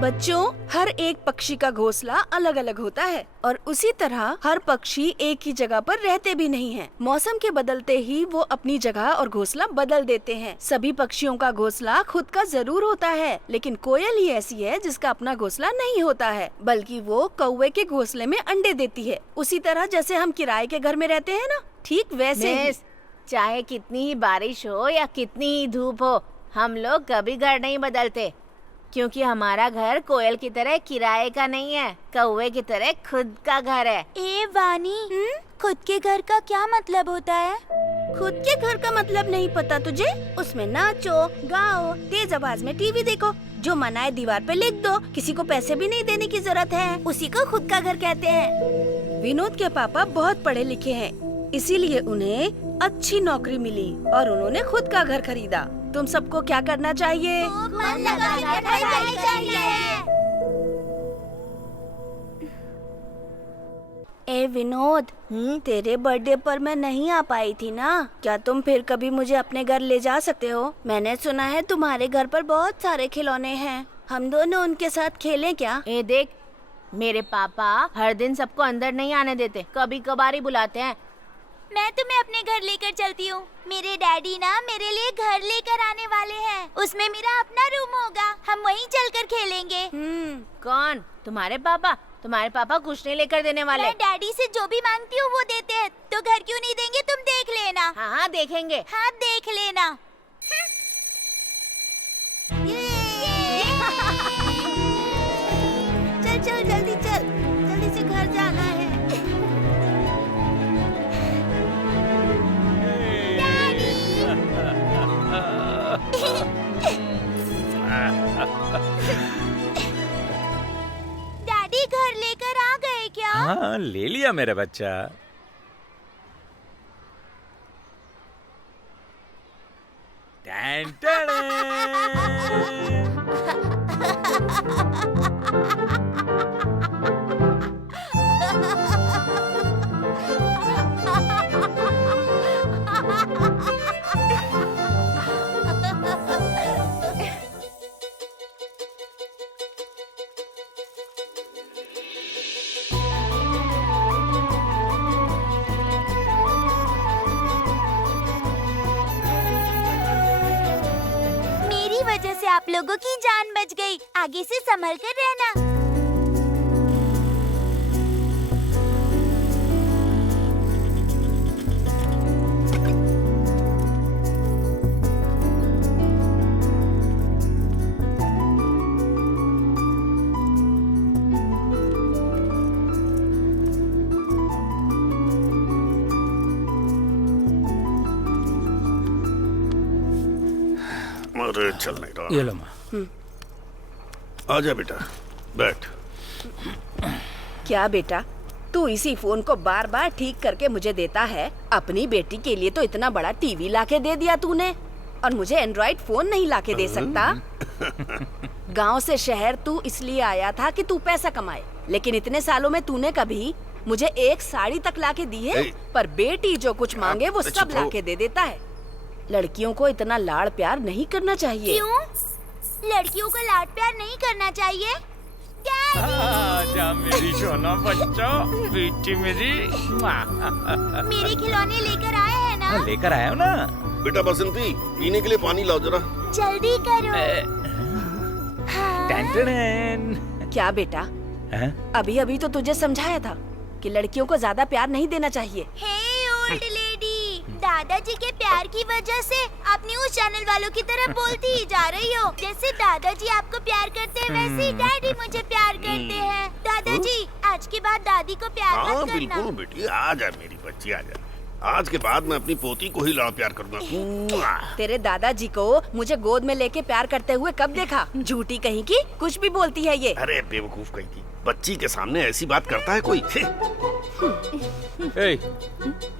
बच्चों, हर एक पक्षी का घोंसला अलग अलग होता है और उसी तरह हर पक्षी एक ही जगह पर रहते भी नहीं हैं। मौसम के बदलते ही वो अपनी जगह और घोंसला बदल देते हैं। सभी पक्षियों का घोंसला खुद का जरूर होता है, लेकिन कोयल ही ऐसी है जिसका अपना घोंसला नहीं होता है, बल्कि वो कौवे के घोंसले में अंडे देती है। उसी तरह जैसे हम किराए के घर में रहते हैं ना, ठीक वैसे ही। चाहे कितनी ही बारिश हो या कितनी ही धूप हो, हम लोग कभी घर नहीं बदलते, क्योंकि हमारा घर कोयल की तरह किराए का नहीं है, कौवे की तरह खुद का घर है। ए वानी, खुद के घर का क्या मतलब होता है? खुद के घर का मतलब नहीं पता तुझे? उसमें नाचो, गाओ, तेज आवाज में टीवी देखो, जो मना है दीवार पे लिख दो, किसी को पैसे भी नहीं देने की जरूरत है, उसी को खुद का घर कहते हैं। विनोद के पापा बहुत पढ़े लिखे हैं, इसीलिए उन्हें अच्छी नौकरी मिली और उन्होंने खुद का घर खरीदा। तुम सबको क्या करना चाहिए? मन लगा के पढ़ाई करनी चाहिए। ए विनोद, तेरे बर्थडे पर मैं नहीं आ पाई थी ना, क्या तुम फिर कभी मुझे अपने घर ले जा सकते हो? मैंने सुना है तुम्हारे घर पर बहुत सारे खिलौने हैं, हम दोनों उनके साथ खेलें क्या? ए देख, मेरे पापा हर दिन सबको अंदर नहीं आने देते, कभी कभार ही बुलाते हैं। मैं तुम्हें अपने घर लेकर चलती हूँ। मेरे डैडी ना मेरे लिए घर लेकर आने वाले हैं, उसमें मेरा अपना रूम होगा, हम वहीं चलकर खेलेंगे। कौन? तुम्हारे पापा? तुम्हारे पापा कुछ नहीं लेकर देने वाले। मैं डैडी से जो भी मांगती हूँ वो देते हैं, तो घर क्यों नहीं देंगे? तुम देख लेना। हाँ देखेंगे। हाँ देख लेना। चल चल जल्दी चल, जल्दी से घर जाना है। डैडी घर लेकर आ गए क्या? हाँ, ले लिया मेरा बच्चा। Tan tan. मेरी वजह से आप लोगों की जान बच गई, आगे से संभल कर रहना। अरे चल नहीं रहा। ये लो माँ। आजा बेटा, बैठ। क्या बेटा, तू इसी फोन को बार बार ठीक करके मुझे देता है? अपनी बेटी के लिए तो इतना बड़ा टीवी लाके दे दिया तूने, और मुझे एंड्रॉइड फोन नहीं लाके दे सकता? गांव से शहर तू इसलिए आया था कि तू पैसा कमाए, लेकिन इतने सालों में तूने कभी मुझे एक साड़ी तक लाके दी है? पर बेटी जो कुछ मांगे वो सब लाके दे देता है। लड़कियों को इतना लाड़ प्यार नहीं करना चाहिए। क्यों? लड़कियों को लाड प्यार नहीं करना चाहिए? आजा मेरी सोना बच्चा, बेटी मेरी। मेरे खिलौने लेकर आए हैं ना? लेकर आया हूँ ना। बेटा बसंती, पीने के लिए पानी लाओ जरा। जल्दी करो। Tan tan. क्या बेटा, अभी अभी तो तुझे समझाया था कि लड़कियों को ज्यादा प्यार नहीं देना चाहिए। हे ओल्ड लेडी, दादाजी के प्यार की वजह से आप न्यूज चैनल वालों की तरह बोलती ही जा रही हो। जैसे दादाजी आपको प्यार करते हैं, वैसे ही डैडी मुझे प्यार करते हैं। दादाजी, आज के बाद दादी को प्यार हाँ मत करना। बिल्कुल बेटी, आजा मेरी बच्ची आजा। आज के बाद मैं अपनी पोती को ही लाड़ प्यार करूंगा। तेरे दादाजी को मुझे गोद में लेके प्यार करते हुए कब देखा? झूठी कहीं की, कुछ भी बोलती है ये। अरे बेवकूफ कहीं की, बच्ची के सामने ऐसी बात करता है कोई? ए,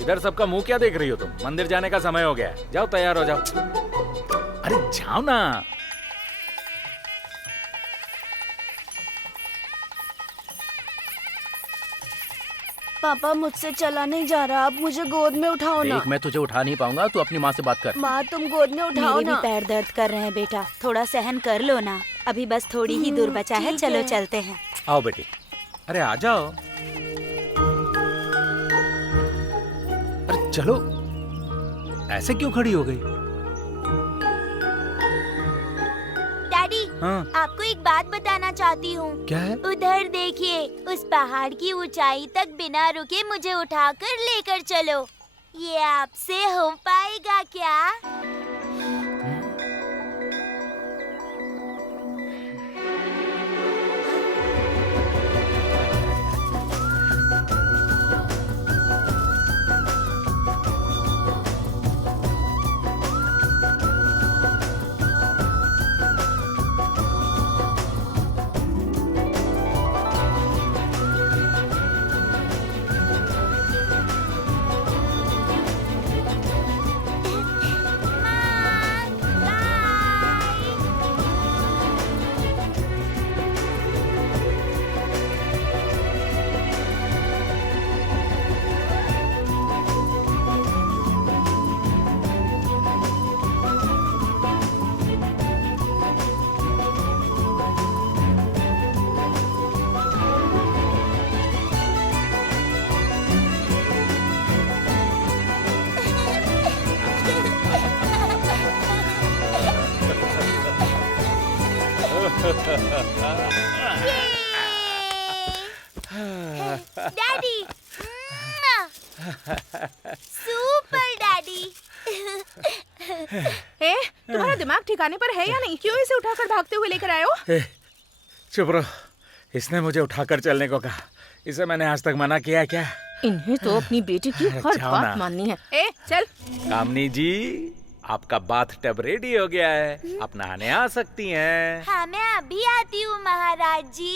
इधर सबका मुंह क्या देख रही हो तुम? मंदिर जाने का समय हो गया है, जाओ तैयार हो जाओ। अरे जाओ ना। पापा, मुझसे चला नहीं जा रहा, अब मुझे गोद में उठाओ ना। देख, मैं तुझे उठा नहीं पाऊंगा, तू अपनी माँ से बात कर। माँ, तुम गोद में उठाओ मेरे भी ना। पैर दर्द कर रहे हैं बेटा, थोड़ा सहन कर लो ना। अभी बस थोड़ी ही दूर बचा है, ठीक चलो है। चलते हैं। आओ बेटी। अरे आ जाओ। अरे चलो, ऐसे क्यों खड़ी हो गई? डैडी, हाँ आपको एक बात बताना चाहती हूँ। क्या है? उधर देखिए, उस पहाड़ की ऊंचाई तक बिना रुके मुझे उठाकर लेकर चलो। ये आपसे हो पाएगा क्या? Daddy, super daddy. ए, तुम्हारा दिमाग ठिकाने पर है या नहीं? क्यों इसे उठाकर भागते हुए लेकर आए हो? ए, चुप रहो। इसने मुझे उठाकर चलने को कहा। इसे मैंने आज तक मना किया क्या? इन्हें तो अपनी बेटी की हर जाओ बात ना। माननी है। ए, चल। कामनी जी, आपका बाथ टब रेडी हो गया है, आप नहाने आ सकती हैं। हाँ, मैं अभी आती हूँ महाराज जी।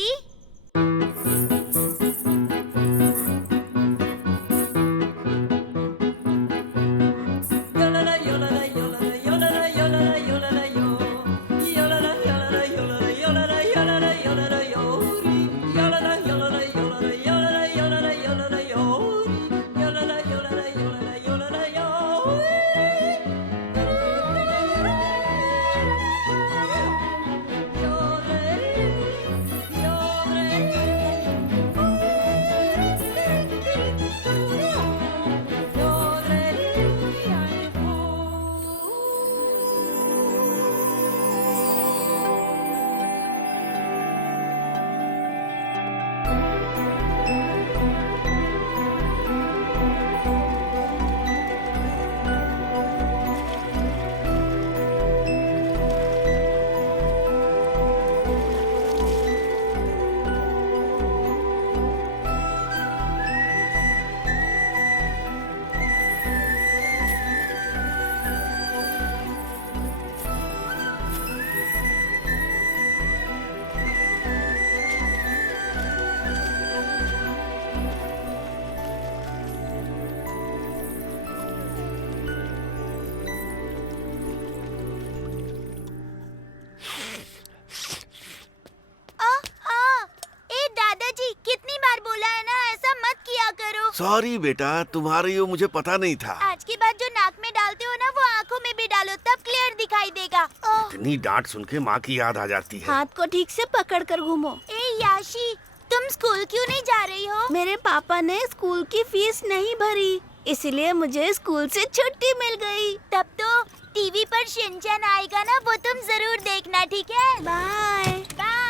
सॉरी बेटा, तुम्हारी वो मुझे पता नहीं था। आज के बाद जो नाक में डालते हो ना, वो आँखों में भी डालो, तब क्लियर दिखाई देगा। ओह, इतनी डांट सुन के माँ की याद आ जाती है। हाथ को ठीक से पकड़ कर घूमो। ए याशी, तुम स्कूल क्यों नहीं जा रही हो? मेरे पापा ने स्कूल की फीस नहीं भरी, इसलिए मुझे स्कूल से छुट्टी मिल गई। तब तो टीवी पर शिनचैन आएगा ना, वो तुम जरूर देखना, ठीक है? बाय। बाय।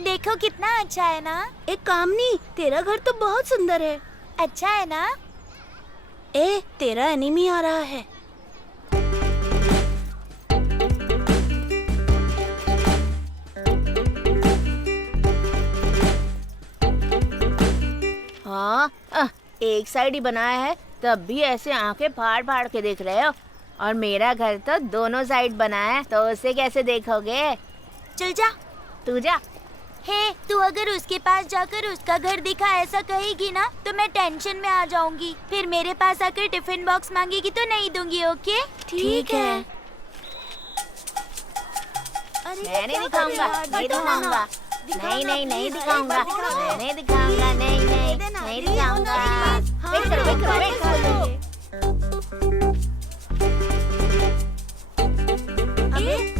देखो कितना अच्छा है ना? एक कामनी, तेरा घर तो बहुत सुंदर है। अच्छा है ना? ए, तेरा एनिमी आ रहा है। हाँ, एक साइड ही बनाया है, तब भी ऐसे आंखें फाड़ फाड़ के देख रहे हो। और मेरा घर तो दोनों साइड बना है, तो उसे कैसे देखोगे? चल जा। तू जा। हे, तू अगर उसके पास जाकर उसका घर दिखा ऐसा कहेगी ना, तो मैं टेंशन में आ जाऊंगी। फिर मेरे पास आकर टिफिन बॉक्स मांगेगी तो नहीं दूंगी, ओके? ठीक है। मैं नहीं दिखाऊंगा, नहीं दिखाऊंगा, नहीं नहीं नहीं दिखाऊंगा, नहीं दिखाऊंगा, नहीं नहीं नहीं दिखाऊंगा। वेट करो, वेट करो, वेट करो।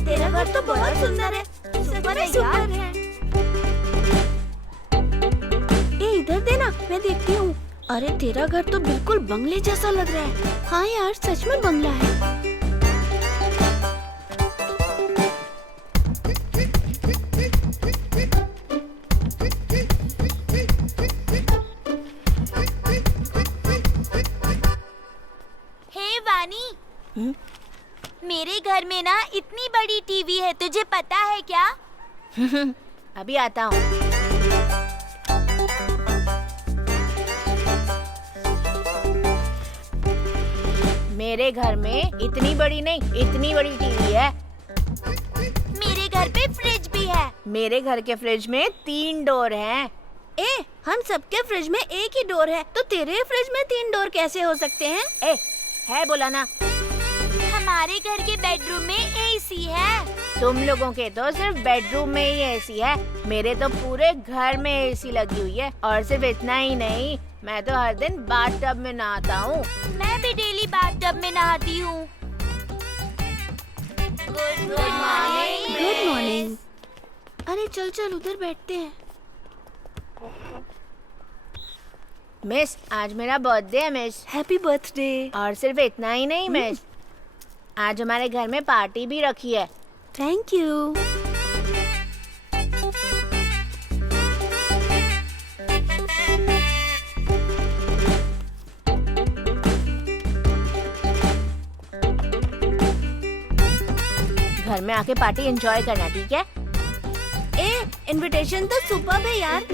तेरा घर तो बहुत सुंदर है, सुपर है यार। ए इधर देना, मैं देखती हूँ। अरे तेरा घर तो बिल्कुल बंगले जैसा लग रहा है। हाँ यार, सच में बंगला है। हे वानी, मेरे घर में ना इतनी बड़ी टीवी है, तुझे पता है क्या? अभी आता हूँ। मेरे घर में इतनी बड़ी नहीं, इतनी बड़ी टीवी है। मेरे घर पे फ्रिज भी है। मेरे घर के फ्रिज में 3 डोर हैं। ए, हम सबके फ्रिज में एक ही डोर है, तो तेरे फ्रिज में 3 डोर कैसे हो सकते हैं? ए, है बोला ना। हमारे घर के बेडरूम में एसी है। तुम लोगों के तो सिर्फ बेडरूम में ही एसी है, मेरे तो पूरे घर में एसी लगी हुई है। और सिर्फ इतना ही नहीं, मैं तो हर दिन बाथटब में नहाता हूँ। मैं भी डेली बाथटब में नहाती हूँ। Good morning. Good morning. अरे चल चल उधर बैठते हैं। मिस, आज मेरा बर्थडे है मिस। Happy birthday. और सिर्फ इतना ही नहीं मिस, आज हमारे घर में पार्टी भी रखी है। Thank you. घर में आके पार्टी एंजॉय करना, ठीक है? ए, इनविटेशन तो सुपर्ब है यार।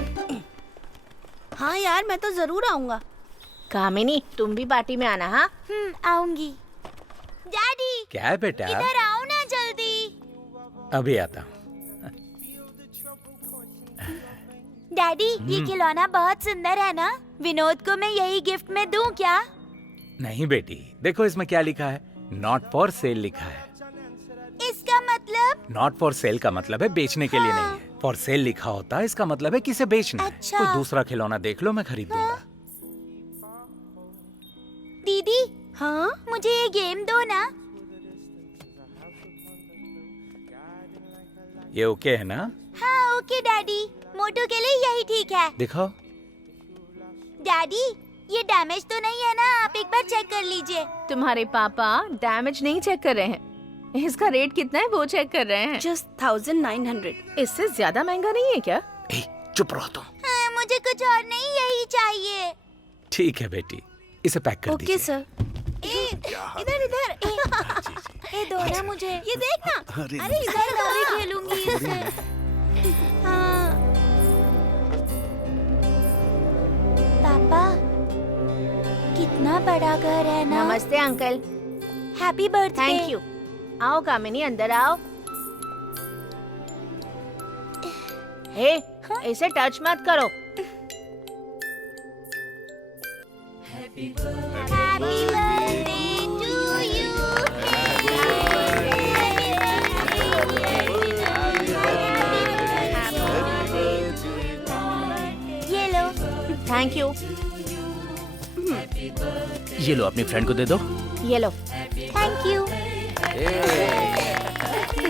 हाँ यार, मैं तो जरूर आऊंगा। कामिनी, तुम भी पार्टी में आना। हाँ, आऊंगी। डैडी, क्या है बेटा? इधर आओ ना जल्दी। अभी आता हूँ। डैडी, ये खिलौना बहुत सुंदर है ना? विनोद को मैं यही गिफ्ट में दूं क्या? नहीं बेटी, देखो इसमें क्या लिखा है। नॉट फॉर सेल लिखा है। इसका मतलब? नॉट फॉर सेल का मतलब है बेचने के लिए नहीं है। फॉर सेल लिखा होता है, इसका मतलब है कि इसे बेचना अच्छा। है। कोई दूसरा खिलौना देख लो, मैं खरीद दूंगा। दीदी, हाँ मुझे ये गेम दो ना। ये ओके है ना? हाँ ओके डैडी, मोटू के लिए यही ठीक है। दिखाओ। डैडी, ये डैमेज तो नहीं है ना? आप एक बार चेक कर लीजिए। तुम्हारे पापा डैमेज नहीं चेक कर रहे हैं, इसका रेट कितना है वो चेक कर रहे हैं। जस्ट 1900। इससे ज्यादा महंगा नहीं है क्या? ए, चुप रहो तुम। हाँ, मुझे कुछ और नहीं, यही चाहिए। ठीक है बेटी, इसे पैक कर ओके दीजिए। सर। इधर इधर। ये दो ना मुझे। ये देख ना। अरे इधर मैं भी खेलूंगी इससे। हाँ। पापा, कितना बड़ा घर है ना? नमस्ते uncle. Happy birthday. Thank you. आओ कामिनी, अंदर आओ। हे, इसे टच मत करो। Happy birthday to you. ये लो। Thank you. ये लो, अपनी फ्रेंड को दे दो। ये लो। Thank you.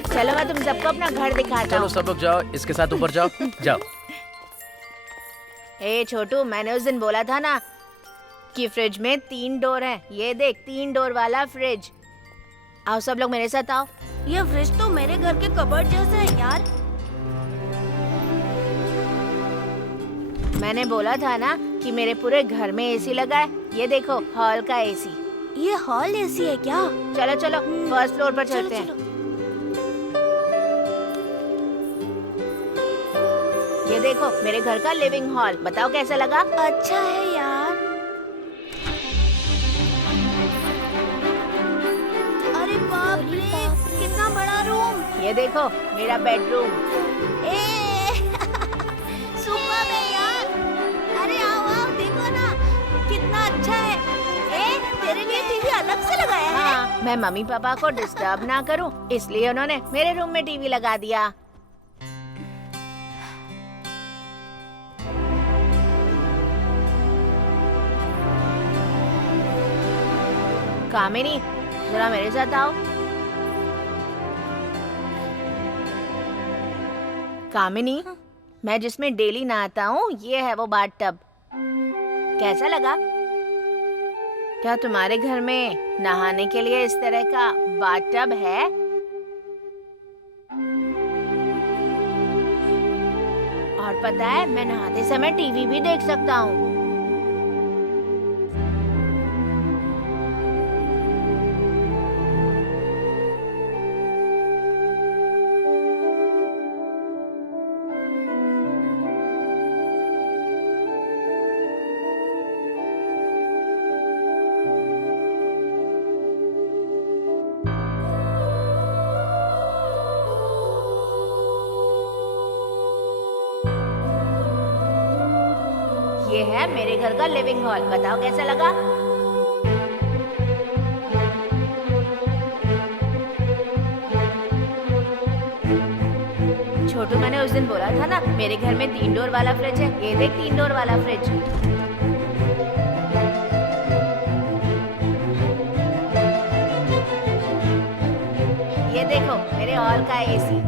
चलो मैं तुम सबको अपना घर दिखाता चलो हूँ। सब लोग जाओ, इसके साथ ऊपर जाओ। जाओ। ए छोटू, मैंने उस दिन बोला था ना कि फ्रिज में 3 डोर हैं। ये देख, 3 डोर वाला फ्रिज। आओ सब लोग मेरे साथ आओ। ये फ्रिज तो मेरे घर के कबर्ड जैसा है यार। मैंने बोला था ना कि मेरे पूरे घर में एसी लगा है। ये देखो, हॉल का एसी। ये हॉल एसी है क्या? चलो चलो, फर्स्ट फ्लोर पर चलते हैं। ये देखो, मेरे घर का लिविंग हॉल। बताओ कैसा लगा? अच्छा है यार। अरे बाप रे, कितना बड़ा रूम। ये देखो, मेरा बेडरूम। सुपर है यार। अरे आओ आओ, देखो ना कितना अच्छा है। तेरे लिए टीवी अलग से लगाया है? हाँ, मैं मम्मी पापा को डिस्टर्ब ना करूं, इसलिए उन्होंने मेरे रूम में टीवी लगा दिया। कामिनी, जरा मेरे साथ आओ। कामिनी, मैं जिसमें डेली नहाता हूँ ये है वो बाथ टब। कैसा लगा? क्या तुम्हारे घर में नहाने के लिए इस तरह का बाथ टब है? और पता है, मैं नहाते समय टीवी भी देख सकता हूँ। ये है मेरे घर का लिविंग हॉल। बताओ कैसा लगा? छोटू, मैंने उस दिन बोला था ना मेरे घर में 3 डोर वाला फ्रिज है। ये देख, 3 डोर वाला फ्रिज। ये देखो मेरे हॉल का एसी।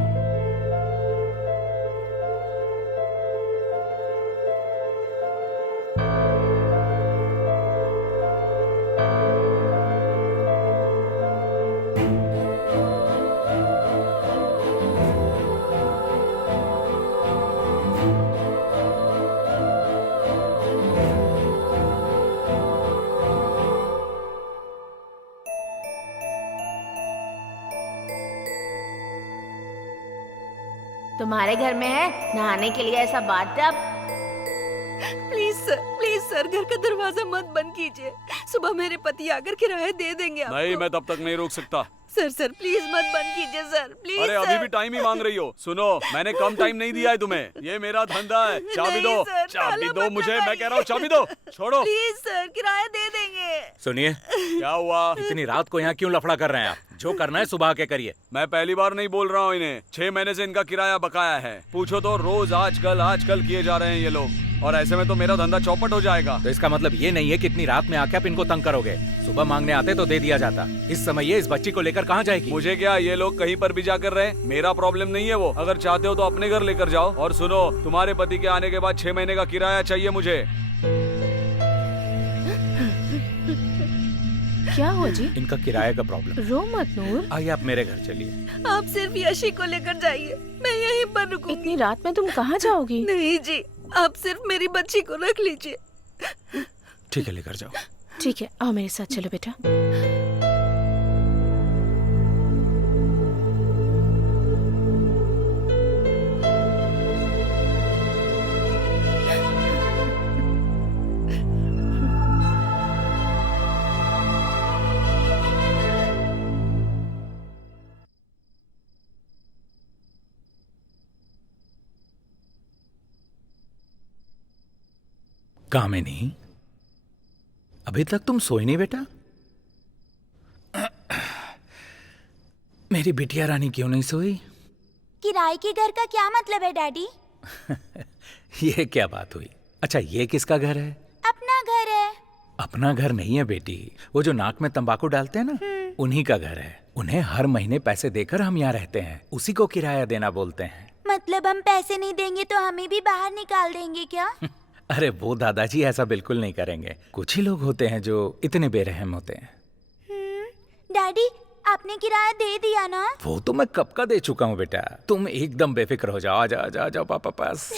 तुम्हारे घर में है नहाने के लिए ऐसा बाथ टब? प्लीज सर, घर का दरवाजा मत बंद कीजिए। सुबह मेरे पति आकर किराया दे देंगे आपको। नहीं, मैं तब तक नहीं रोक सकता। सर प्लीज मत बंद कीजिए सर, प्लीज। अरे सर। अभी भी टाइम ही मांग रही हो? सुनो, मैंने कम टाइम नहीं दिया है तुम्हें। ये मेरा धंधा है। चाबी दो, नहीं सर, चाबी ताला दो मत मुझे। मैं कह रहा हूँ लगाइए। चाबी दो। छोड़ो। प्लीज सर, किराया दे देंगे। सुनिए, क्या हुआ? इतनी रात को यहाँ क्यों लफड़ा कर रहे हैं आप? जो करना है सुबह के करिए। मैं पहली बार नहीं बोल रहा हूँ इन्हें। 6 महीने से इनका किराया बकाया है। पूछो तो रोज आजकल किए जा रहे हैं ये लोग। और ऐसे में तो मेरा धंधा चौपट हो जाएगा। तो इसका मतलब ये नहीं है कि इतनी रात में आके आप इनको तंग करोगे। सुबह मांगने आते तो दे दिया जाता। इस समय ये इस बच्ची को लेकर कहाँ जाएगी? मुझे क्या, ये लोग कहीं पर भी जाकर रहे, मेरा प्रॉब्लम नहीं है वो। अगर चाहते हो तो अपने घर लेकर जाओ। और सुनो, तुम्हारे पति के आने के बाद 6 महीने का किराया चाहिए मुझे। क्या हो जी? इनका किराए का प्रॉब्लम। रो मत नूर। आइए आप मेरे घर चलिए। आप सिर्फ यशी को लेकर जाइए, मैं यहीं पर रुकूंगी। इतनी रात में तुम कहाँ जाओगी? नहीं जी, आप सिर्फ मेरी बच्ची को रख लीजिए। ठीक है, लेकर जाओ। ठीक है, आओ मेरे साथ चलो बेटा। कामिनी, अभी तक तुम सोई नहीं बेटा? मेरी बिटिया रानी क्यों नहीं सोई? किराए के घर का क्या मतलब है डैडी? ये क्या बात हुई? अच्छा, ये किसका घर है? अपना घर है। अपना घर नहीं है बेटी, वो जो नाक में तंबाकू डालते हैं ना, उन्हीं का घर है। उन्हें हर महीने पैसे देकर हम यहाँ रहते हैं, उसी को किराया देना बोलते हैं। मतलब हम पैसे नहीं देंगे तो हमें भी बाहर निकाल देंगे क्या? अरे वो दादाजी ऐसा बिल्कुल नहीं करेंगे। कुछ ही लोग होते हैं जो इतने बेरहम होते हैं। डैडी, आपने किराया दे दिया ना? वो तो मैं कब का दे चुका हूँ बेटा। तुम एकदम बेफिक्र हो जाओ। आ जाओ पापा पास।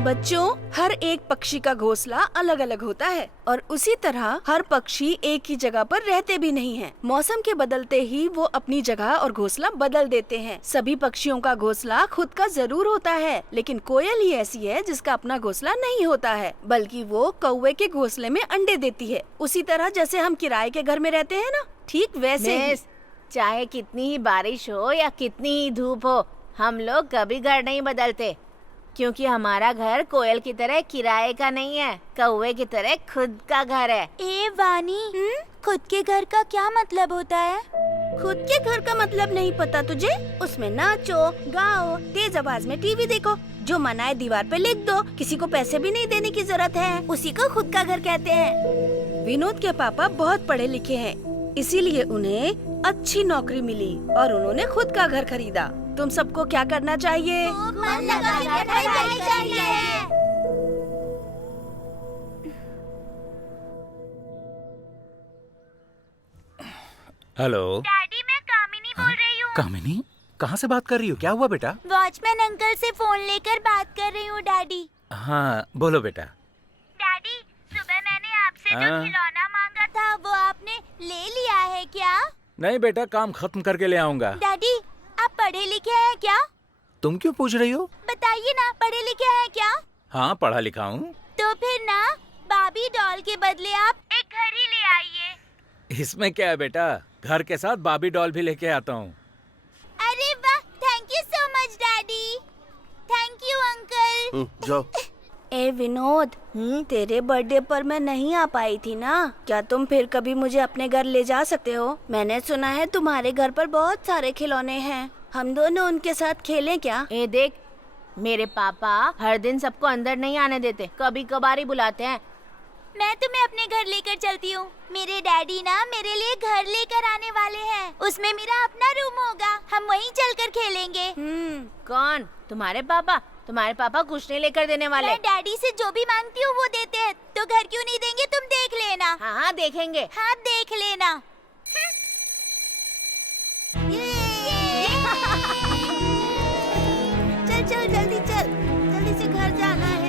बच्चों, हर एक पक्षी का घोंसला अलग अलग होता है और उसी तरह हर पक्षी एक ही जगह पर रहते भी नहीं हैं। मौसम के बदलते ही वो अपनी जगह और घोंसला बदल देते हैं। सभी पक्षियों का घोंसला खुद का जरूर होता है, लेकिन कोयल ही ऐसी है जिसका अपना घोंसला नहीं होता है, बल्कि वो कौवे के घोंसले में अंडे देती है। उसी तरह जैसे हम किराए के घर में रहते हैं ना, ठीक वैसे ही। चाहे कितनी ही बारिश हो या कितनी ही धूप हो, हम लोग कभी घर नहीं बदलते, क्योंकि हमारा घर कोयल की तरह किराए का नहीं है, कौवे की तरह खुद का घर है। ए वानी, खुद के घर का क्या मतलब होता है? खुद के घर का मतलब नहीं पता तुझे? उसमें नाचो, गाओ, तेज आवाज में टीवी देखो, जो मना है दीवार पे लिख दो, किसी को पैसे भी नहीं देने की जरूरत है, उसी को खुद का घर कहते हैं। विनोद के पापा बहुत पढ़े लिखे हैं, इसीलिए उन्हें अच्छी नौकरी मिली और उन्होंने खुद का घर खरीदा। तुम सबको क्या करना चाहिए? मन लगा के पढ़ाई चाहिए। हेलो डैडी, मैं कामिनी बोल रही हूँ। कामिनी, कहाँ से बात कर रही हो? क्या हुआ बेटा? वॉचमैन अंकल से फोन लेकर बात कर रही हूँ डैडी। हाँ बोलो बेटा। डैडी, सुबह मैंने आपसे जो हाँ? खिलौना मांगा था वो आपने ले लिया है क्या? नहीं बेटा, काम खत्म करके ले आऊंगा। डैडी, आप पढ़े लिखे हैं क्या? तुम क्यों पूछ रही हो? बताइए ना, पढ़े लिखे हैं क्या? हाँ पढ़ा लिखा हूँ। तो फिर ना बाबी डॉल के बदले आप एक घर ही ले आइए। इसमें क्या है बेटा, घर के साथ बाबी डॉल भी लेके आता हूँ। अरे वाह, thank you so much daddy. Thank you uncle. जाओ। ए विनोद, तेरे बर्थडे पर मैं नहीं आ पाई थी ना, क्या तुम फिर कभी मुझे अपने घर ले जा सकते हो? मैंने सुना है तुम्हारे घर पर बहुत सारे खिलौने हैं, हम दोनों उनके साथ खेलें क्या? ए देख, मेरे पापा हर दिन सबको अंदर नहीं आने देते, कभी कभार ही बुलाते हैं। मैं तुम्हें अपने घर लेकर चलती हूँ। मेरे डैडी ना मेरे लिए घर लेकर आने वाले हैं, उसमें मेरा अपना रूम होगा, हम वहीं चलकर खेलेंगे। कौन? तुम्हारे पापा? तुम्हारे पापा कुछ नहीं लेकर देने वाले। मैं डैडी से जो भी मांगती हूँ वो देते हैं, तो घर क्यों नहीं देंगे? तुम देख लेना। हाँ हाँ देखेंगे। हाँ देख लेना। चल चल जल्दी चल, जल्दी से घर जाना है।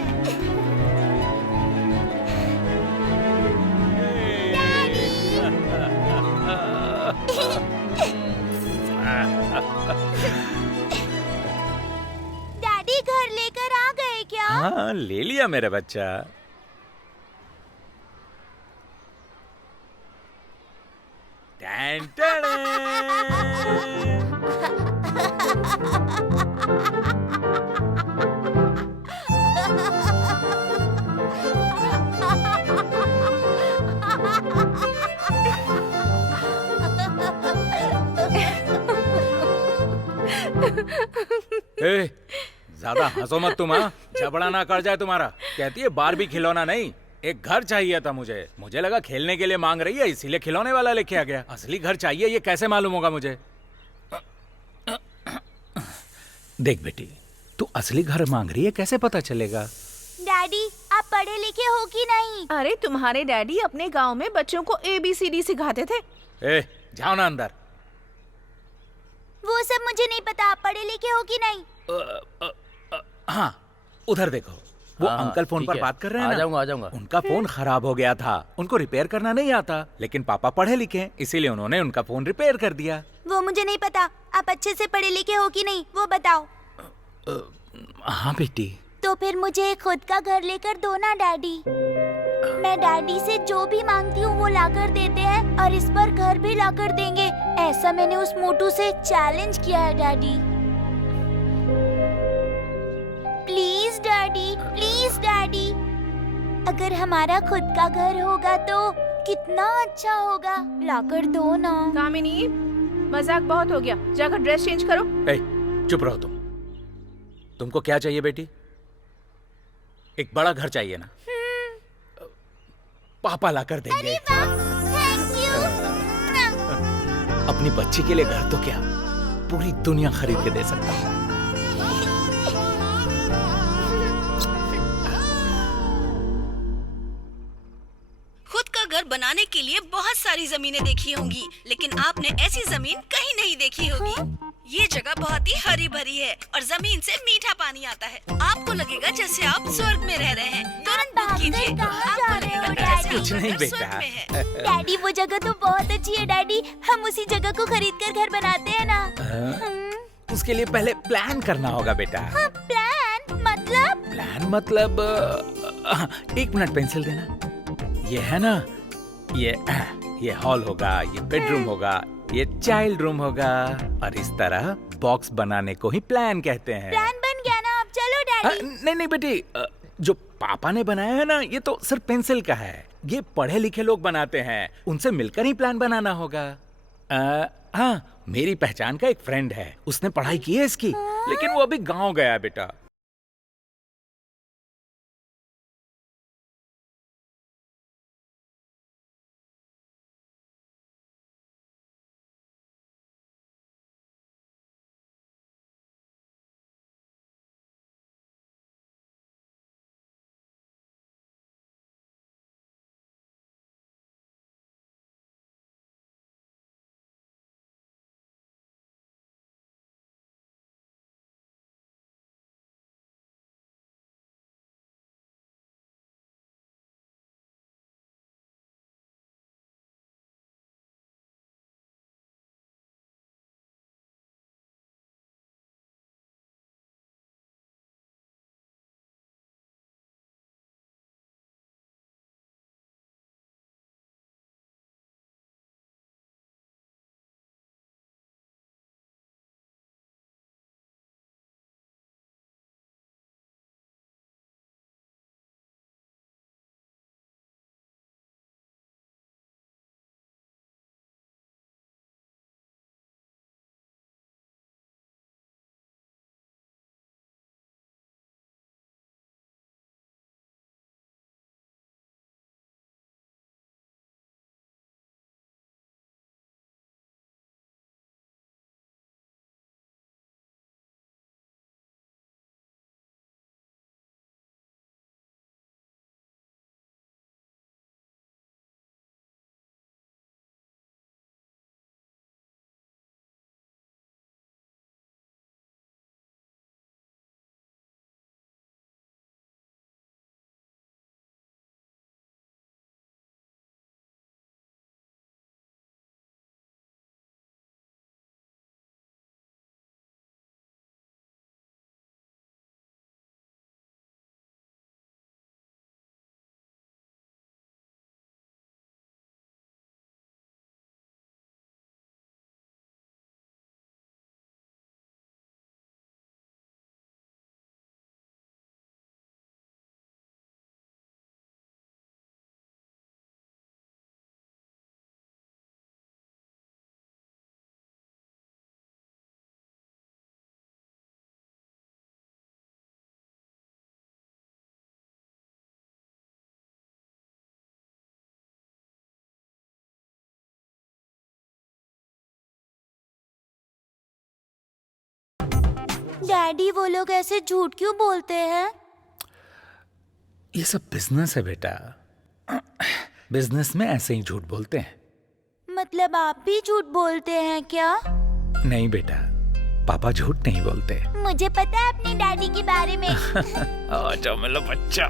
डैडी घर लेकर आ गए क्या? हाँ ले लिया मेरा बच्चा। टैन ए, ज्यादा हंसो मत तुम, हाँ? झगड़ा ना कर जाए तुम्हारा। कहती है बार भी खिलौना नहीं, एक घर चाहिए था मुझे। मुझे लगा खेलने के लिए मांग रही है, इसीलिए खिलौने वाला लेके आ गया। असली घर चाहिए ये कैसे मालूम होगा मुझे? देख बेटी, तू असली घर मांग रही है, कैसे पता चलेगा? डैडी, आप पढ़े लिखे हो कि नहीं? अरे तुम्हारे डैडी अपने गांव में बच्चों को ABCD सिखाते थे। ए, जाओ ना अंदर। वो सब मुझे नहीं पता, आप पढ़े लिखे हो कि नहीं? हाँ उधर देखो, वो हाँ, अंकल फोन ठीक पर है। बात कर रहे हैं आ ना? जाऊंगा, आ जाऊंगा। उनका फोन खराब हो गया था, उनको रिपेयर करना नहीं आता, लेकिन पापा पढ़े लिखे हैं, इसीलिए उन्होंने उनका फोन रिपेयर कर दिया। वो मुझे नहीं पता, आप अच्छे से पढ़े लिखे हो कि नहीं वो बताओ। हाँ बेटी। तो फिर मुझे खुद का घर लेकर दो ना डैडी। मैं डैडी से जो भी मांगती हूँ वो लाकर देते हैं और इस बार घर भी लाकर देंगे, ऐसा मैंने उस मोटू से चैलेंज किया है daddy. Please daddy, please daddy, अगर हमारा खुद का घर होगा तो कितना अच्छा होगा, लाकर दो ना। कामिनी, मजाक बहुत हो गया, जाकर ड्रेस चेंज करो। ए, चुप रहो तुम। तुमको क्या चाहिए बेटी? एक बड़ा घर चाहिए ना? पापा ला कर देंगे। Thank you. अपनी बच्ची के लिए घर तो क्या, पूरी दुनिया खरीद के दे सकता हूँ। खुद का घर बनाने के लिए बहुत सारी जमीनें देखी होंगी, लेकिन आपने ऐसी जमीन कहीं नहीं देखी होगी। ये जगह बहुत ही हरी भरी है और जमीन से मीठा पानी आता है। आपको लगेगा जैसे आप स्वर्ग में रह रहे हैं। तुरंत बुक कीजिए। कहाँ जा रहे हो लगेगा जैसे डैडी? आप कुछ नहीं स्वर्ग बेटा। में हैं। डैडी, वो जगह तो बहुत अच्छी है डैडी, हम उसी जगह को खरीद कर घर बनाते हैं ना। उसके लिए पहले प्लान करना होगा बेटा। प्लान मतलब? प्लान मतलब एक मिनट, पेंसिल देना। ये है ना, ये हॉल होगा, ये बेडरूम होगा, ये चाइल्ड रूम होगा, और इस तरह बॉक्स बनाने को ही प्लान कहते हैं। प्लान बन गया ना, अब चलो डैडी। नहीं नहीं बेटी, जो पापा ने बनाया है ना, ये तो सिर्फ पेंसिल का है। ये पढ़े लिखे लोग बनाते हैं, उनसे मिलकर ही प्लान बनाना होगा। हाँ, मेरी पहचान का एक फ्रेंड है, उसने पढ़ाई की है इसकी, लेकिन वो अभी गांव गया है बेटा। डैडी वो लोग ऐसे झूठ क्यों बोलते हैं? ये सब बिजनेस है बेटा, बिजनेस में ऐसे ही झूठ बोलते हैं। मतलब आप भी झूठ बोलते हैं क्या? नहीं बेटा, पापा झूठ नहीं बोलते। मुझे पता है अपने डैडी के बारे में। जाओ मेरा बच्चा।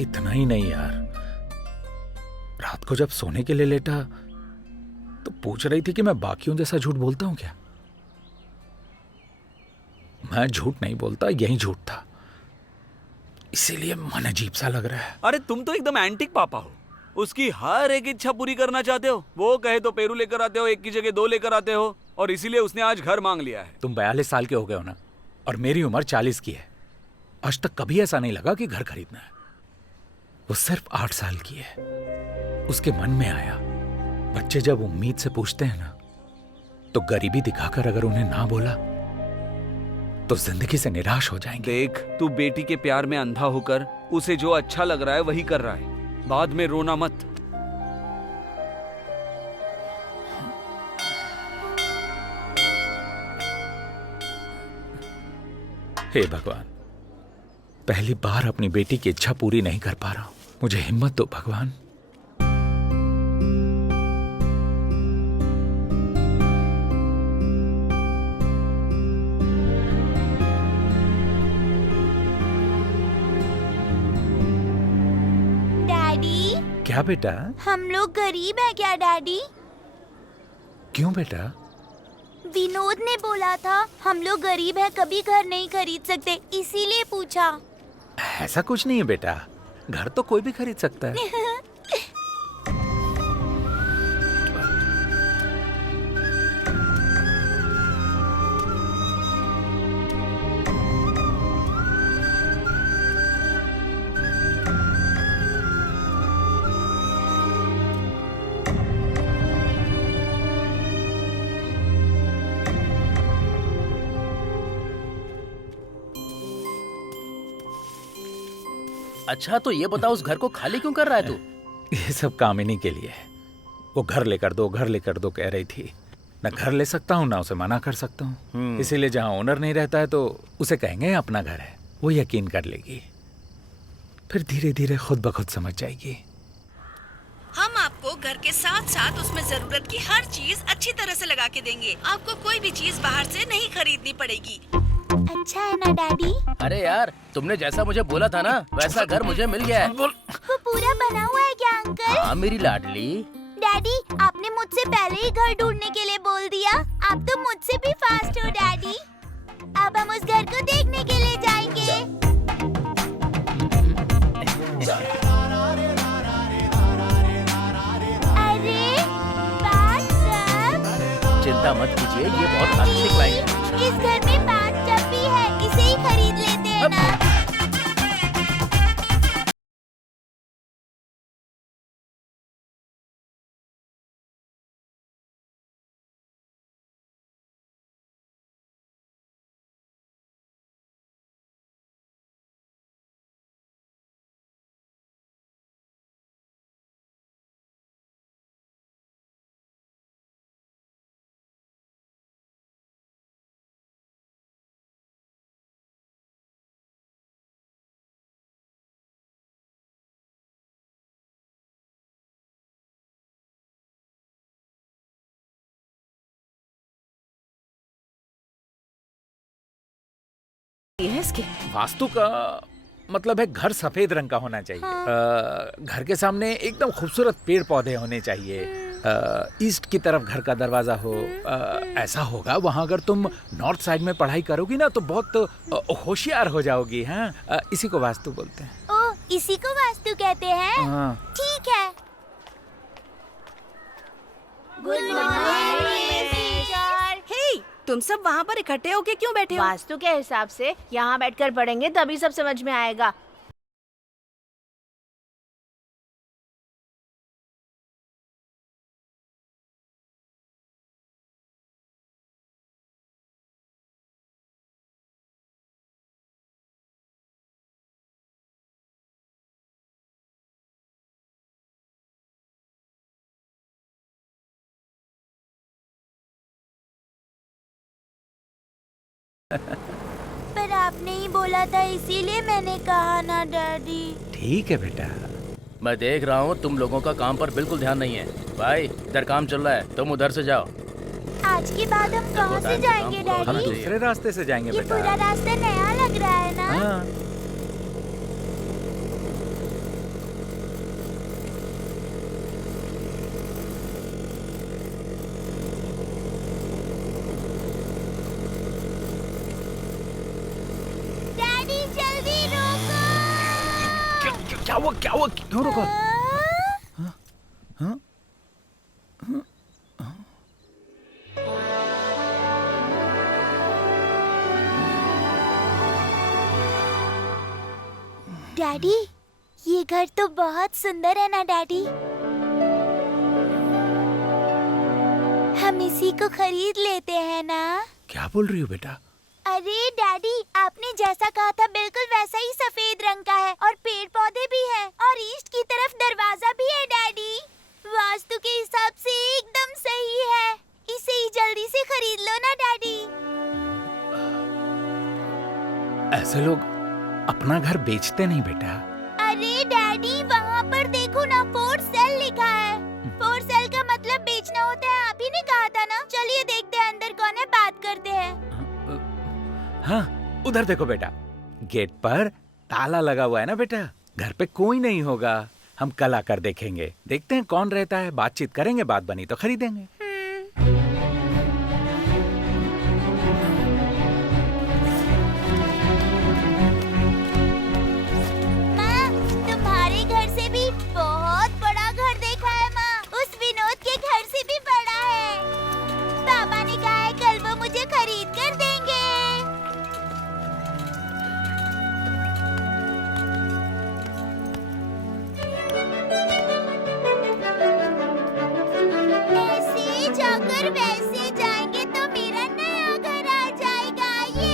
इतना ही नहीं यार, रात को जब सोने के लिए लेटा तो पूछ रही थी कि मैं बाकियों जैसा झूठ बोलता हूं क्या। मैं झूठ नहीं बोलता, यही झूठ था, इसीलिए मन अजीब सा लग रहा है। अरे तुम तो एकदम एंटिक पापा हो, उसकी हर एक इच्छा पूरी करना चाहते हो। वो कहे तो पेरू लेकर आते हो, एक की जगह 2 लेकर आते हो, और इसीलिए उसने आज घर मांग लिया है। तुम 42 साल के हो गए हो ना, और मेरी उम्र 40 की है। आज तक कभी ऐसा नहीं लगा कि घर खरीदना है। वो सिर्फ 8 साल की है। उसके मन में आया, बच्चे जब उम्मीद से पूछते हैं ना, तो गरीबी दिखाकर अगर उन्हें ना बोला तो जिंदगी से निराश हो जाएंगे। देख, तू बेटी के प्यार में अंधा होकर उसे जो अच्छा लग रहा है वही कर रहा है। बाद में रोना मत। हे भगवान, पहली बार अपनी बेटी की इच्छा पूरी नहीं कर पा रहा हूं, मुझे हिम्मत दो भगवान। डैडी, क्या बेटा? हम लोग गरीब हैं क्या डैडी? क्यों बेटा? विनोद ने बोला था हम लोग गरीब हैं, कभी घर नहीं खरीद सकते, इसीलिए पूछा। ऐसा कुछ नहीं है बेटा, घर तो कोई भी खरीद सकता है। अच्छा तो ये बताओ उस घर को खाली क्यों कर रहा है तू? ये सब कामिनी के लिए है। वो घर लेकर दो कह रही थी। न घर ले सकता हूँ ना उसे मना कर सकता हूँ। इसीलिए जहाँ ओनर नहीं रहता है तो उसे कहेंगे अपना घर है, वो यकीन कर लेगी। फिर धीरे धीरे खुद ब खुद समझ जाएगी। हम आपको घर के साथ साथ उसमें जरूरत की हर चीज अच्छी तरह से लगा के देंगे। आपको कोई भी चीज बाहर से नहीं खरीदनी पड़ेगी। अच्छा है ना डैडी? अरे यार तुमने जैसा मुझे बोला था ना वैसा घर मुझे मिल गया है। वो पूरा बना हुआ है क्या अंकल? हाँ मेरी लाडली। डैडी आपने मुझसे पहले ही घर ढूंढने के लिए बोल दिया। आप तो मुझसे भी फास्ट हो डैडी। अब हम उस घर को देखने के लिए जाएंगे। अरे बाथटब। चिंता मत कीजिए ये बहुत अच्छी क्लाइंट है। इस घर में बाथटब भी है, इसे ही खरीद लेते हैं ना। है इसके वास्तु का मतलब है घर सफेद रंग का होना चाहिए। घर के सामने एकदम खूबसूरत पेड़ पौधे होने चाहिए। ईस्ट की तरफ घर का दरवाजा हो। ऐसा होगा वहाँ अगर तुम नॉर्थ साइड में पढ़ाई करोगी ना तो बहुत होशियार हो जाओगी। हाँ इसी को वास्तु बोलते हैं। ओह, इसी को वास्तु कहते हैं? हाँ। ठीक है। Good morning teacher. हे, तुम सब वहाँ पर इकट्ठे होके क्यों बैठे हो? वास्तु के हिसाब से यहाँ बैठकर पढ़ेंगे तभी सब समझ में आएगा। पर आपने ही बोला था इसीलिए मैंने कहा ना डैडी। ठीक है बेटा। मैं देख रहा हूँ तुम लोगों का काम पर बिल्कुल ध्यान नहीं है। भाई इधर काम चल रहा है तुम उधर से जाओ। आज के बाद हम कहाँ से जाएंगे हम डैडी? दूसरे रास्ते से जाएंगे ये बेटा। पूरा रास्ता नया लग रहा है ना? हाँ। डैडी जल्दी रोको। क्या हुआ क्यों रुको? डैडी ये घर तो बहुत सुंदर है ना डैडी? हम इसी को खरीद लेते हैं ना? क्या बोल रही हो बेटा? अरे डैडी आपने जैसा कहा था बिल्कुल वैसा ही सफेद रंग का है और पेड़ पौधे भी हैं और ईस्ट की तरफ दरवाजा भी है डैडी। वास्तु के हिसाब से एकदम सही है। इसे ही जल्दी से खरीद लो ना डैडी। ऐसे लोग अपना घर बेचते नहीं बेटा। अरे डैडी वहाँ पर देखो ना फॉर सेल लिखा है। फॉर सेल का मतलब बेचना होता है, आप ही ने कहा था ना। चलिए देखते हैं अंदर कौन है, बात करते हैं। हाँ उधर देखो बेटा, गेट पर ताला लगा हुआ है ना बेटा। घर पे कोई नहीं होगा। हम कल आकर देखेंगे, देखते हैं कौन रहता है, बातचीत करेंगे, बात बनी तो खरीदेंगे। माँ तुम्हारे घर से भी बहुत बड़ा घर देखा है माँ। उस विनोद के घर से भी बड़ा है। पापा ने कहा है कल वो मुझे खरीद कर देंगे। ऐसे जाकर वैसे जाएंगे तो मेरा नया घर आ जाएगा। ये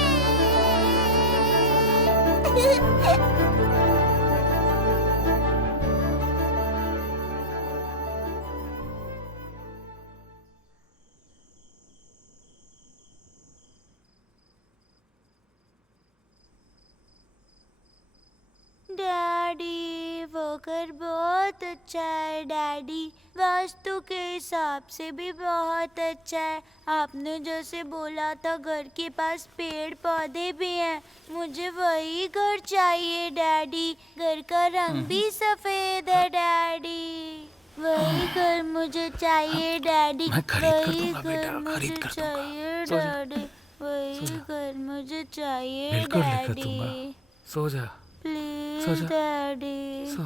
डैडी, वो घर बहुत अच्छा है डैडी। वास्तु के हिसाब से भी बहुत अच्छा है। आपने जैसे बोला था घर के पास पेड़ पौधे भी हैं। मुझे वही घर चाहिए डैडी। घर का रंग भी सफेद है डैडी। वही घर मुझे चाहिए डैडी। वही घर मुझे चाहिए डैडी। वही घर मुझे चाहिए डैडी। सो जा, प्लीज डैडी। सो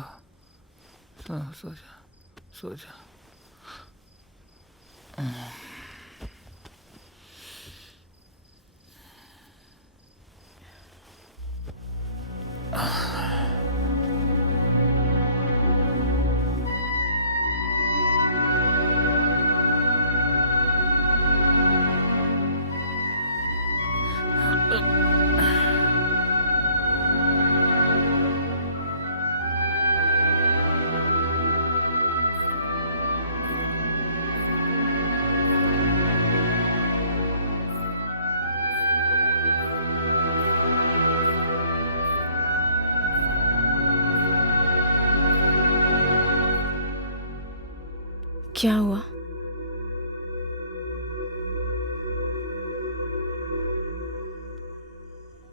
जा, सो जा। क्या हुआ?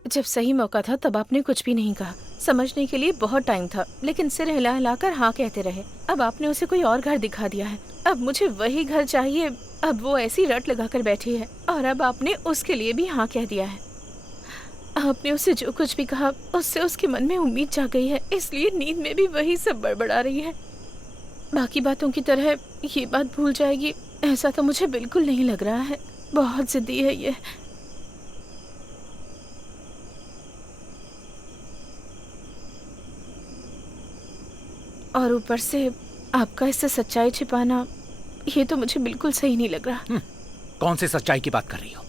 जब सही मौका था तब आपने कुछ भी नहीं कहा। समझने के लिए बहुत टाइम था, लेकिन सिर हिला हिलाकर हाँ कहते रहे। अब आपने उसे कोई और घर दिखा दिया है। अब मुझे वही घर चाहिए। अब वो ऐसी रट लगाकर बैठी है और अब आपने उसके लिए भी हाँ कह दिया है। आपने उसे जो कुछ भी कहा उससे उसके मन में उम्मीद जाग गई है, इसलिए नींद में भी वही सब बड़बड़ा रही है। बाकी बातों की तरह ये बात भूल जाएगी ऐसा तो मुझे बिल्कुल नहीं लग रहा है। बहुत जिद्दी है ये। और ऊपर से आपका इससे सच्चाई छिपाना, ये तो मुझे बिल्कुल सही नहीं लग रहा। कौन सी सच्चाई की बात कर रही हो?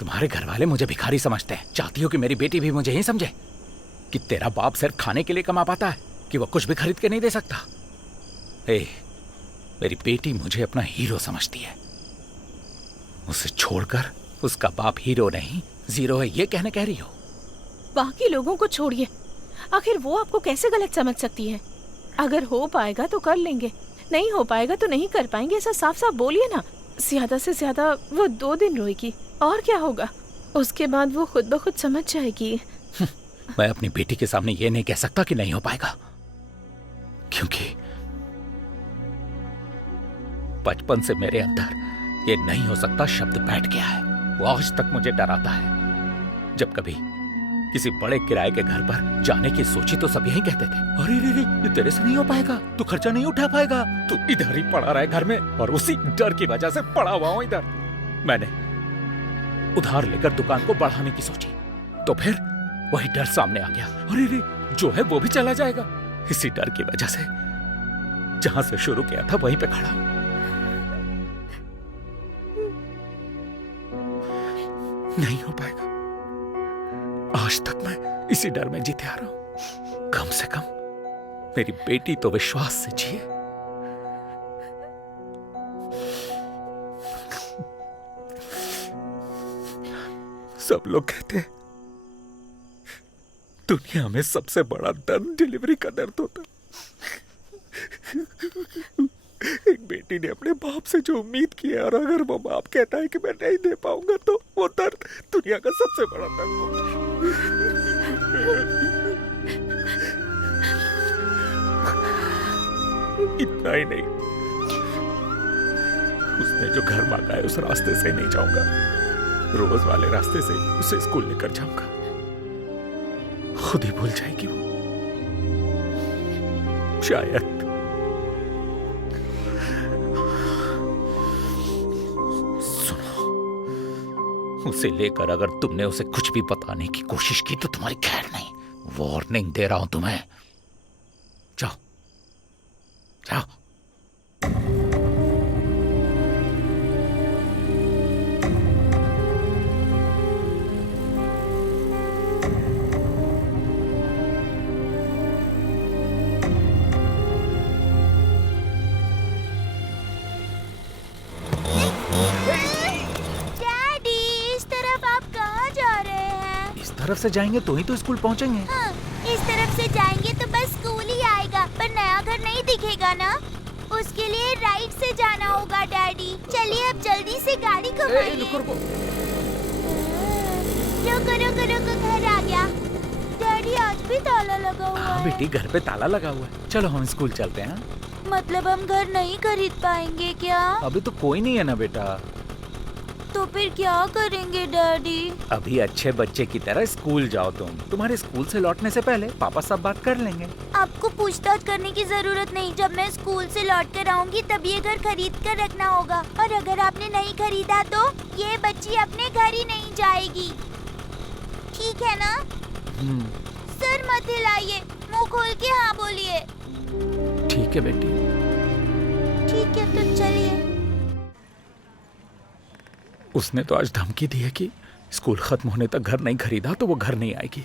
तुम्हारे घर वाले मुझे भिखारी समझते हैं। चाहती हो कि मेरी बेटी भी मुझे ही समझे कि तेरा बाप सिर्फ खाने के लिए कमा पाता है, कि वो कुछ भी खरीद के नहीं दे सकता? मेरी बेटी मुझे अपना हीरो समझती है। उसे छोड़कर उसका बाप हीरो नहीं जीरो है, ये कहने कह रही हो? बाकी लोगों को छोड़िए, आखिर वो आपको कैसे गलत समझ सकती है? अगर हो पाएगा तो कर लेंगे, नहीं हो पाएगा तो नहीं कर पाएंगे, ऐसा साफ साफ बोलिए ना। ज्यादा से ज्यादा वो 2 दिन रोएगी और क्या होगा, उसके बाद वो खुद ब खुद समझ जाएगी। मैं अपनी बेटी के सामने ये नहीं कह सकता कि नहीं हो पाएगा, क्योंकि बचपन से मेरे अंदर ये नहीं हो सकता शब्द बैठ गया है। वो आज तक मुझे डराता है। जब कभी किसी बड़े किराए के घर पर जाने की सोची तो सब यही कहते थे, अरे रे रे, ये तेरे से नहीं हो पाएगा, तू खर्चा नहीं उठा पाएगा, तू इधर ही पड़ा रहे घर में। और उसी डर की वजह से पड़ा हुआ हूं इधर। मैंने उधार लेकर दुकान को बढ़ाने की सोची, तो फिर वही डर सामने आ गया, अरे रे, जो है वो भी चला जाएगा। इसी डर की वजह से जहां से शुरू किया था वहीं पे खड़ा हूं। नहीं हो पाएगा। आज तक मैं इसी डर में जीते आ रहा हूं। कम से कम मेरी बेटी तो विश्वास से जिए। सब लोग कहते हैं दुनिया में सबसे बड़ा दर्द डिलीवरी का दर्द होता। एक बेटी ने अपने बाप से जो उम्मीद की है, और अगर वो बाप कहता है कि मैं नहीं दे पाऊंगा, तो वो दर्द दुनिया का सबसे बड़ा दर्द होता है। इतना ही नहीं, उसने जो घर मांगा है उस रास्ते से नहीं जाऊंगा, रोज वाले रास्ते से उसे स्कूल लेकर जाऊंगा। खुद ही भूल जाएगी वो, शायद। सुनो, उसे लेकर अगर तुमने उसे कुछ भी बताने की कोशिश की तो तुम्हारी खैर नहीं। वार्निंग दे रहा हूं तुम्हें। जाओ जाओ। इस तरफ आप कहाँ जा रहे हैं? इस तरफ से जाएंगे तो ही तो स्कूल पहुंचेंगे। हाँ, इस तरफ से जाएंगे तो बस स्कूल ही आएगा, पर नया घर नहीं दिखेगा ना। उसके लिए राइट से जाना होगा डैडी। चलिए अब जल्दी से गाड़ी घुमाइए। रुको रुको रुको, घर आ गया। डैडी आज भी ताला लगा हुआ है। बेटी घर पे ताला लगा हुआ है। चलो हम स्कूल चलते हैं। मतलब हम घर नहीं खरीद पाएंगे क्या? अभी तो कोई नहीं है ना बेटा। तो फिर क्या करेंगे डैडी? अभी अच्छे बच्चे की तरह स्कूल जाओ तुम। तुम्हारे स्कूल से लौटने से पहले पापा सब बात कर लेंगे। आपको पूछताछ करने की जरूरत नहीं। जब मैं स्कूल से लौट कर आऊंगी तब ये घर खरीद कर रखना होगा, और अगर आपने नहीं खरीदा तो ये बच्ची अपने घर ही नहीं जाएगी। ठीक है ना? सर मत हिलाइए, मुंह खोल के हाँ बोलिए। ठीक है बेटी। ठीक है तो चलिए। उसने तो आज धमकी दी है कि स्कूल खत्म होने तक घर नहीं खरीदा तो वो घर नहीं आएगी।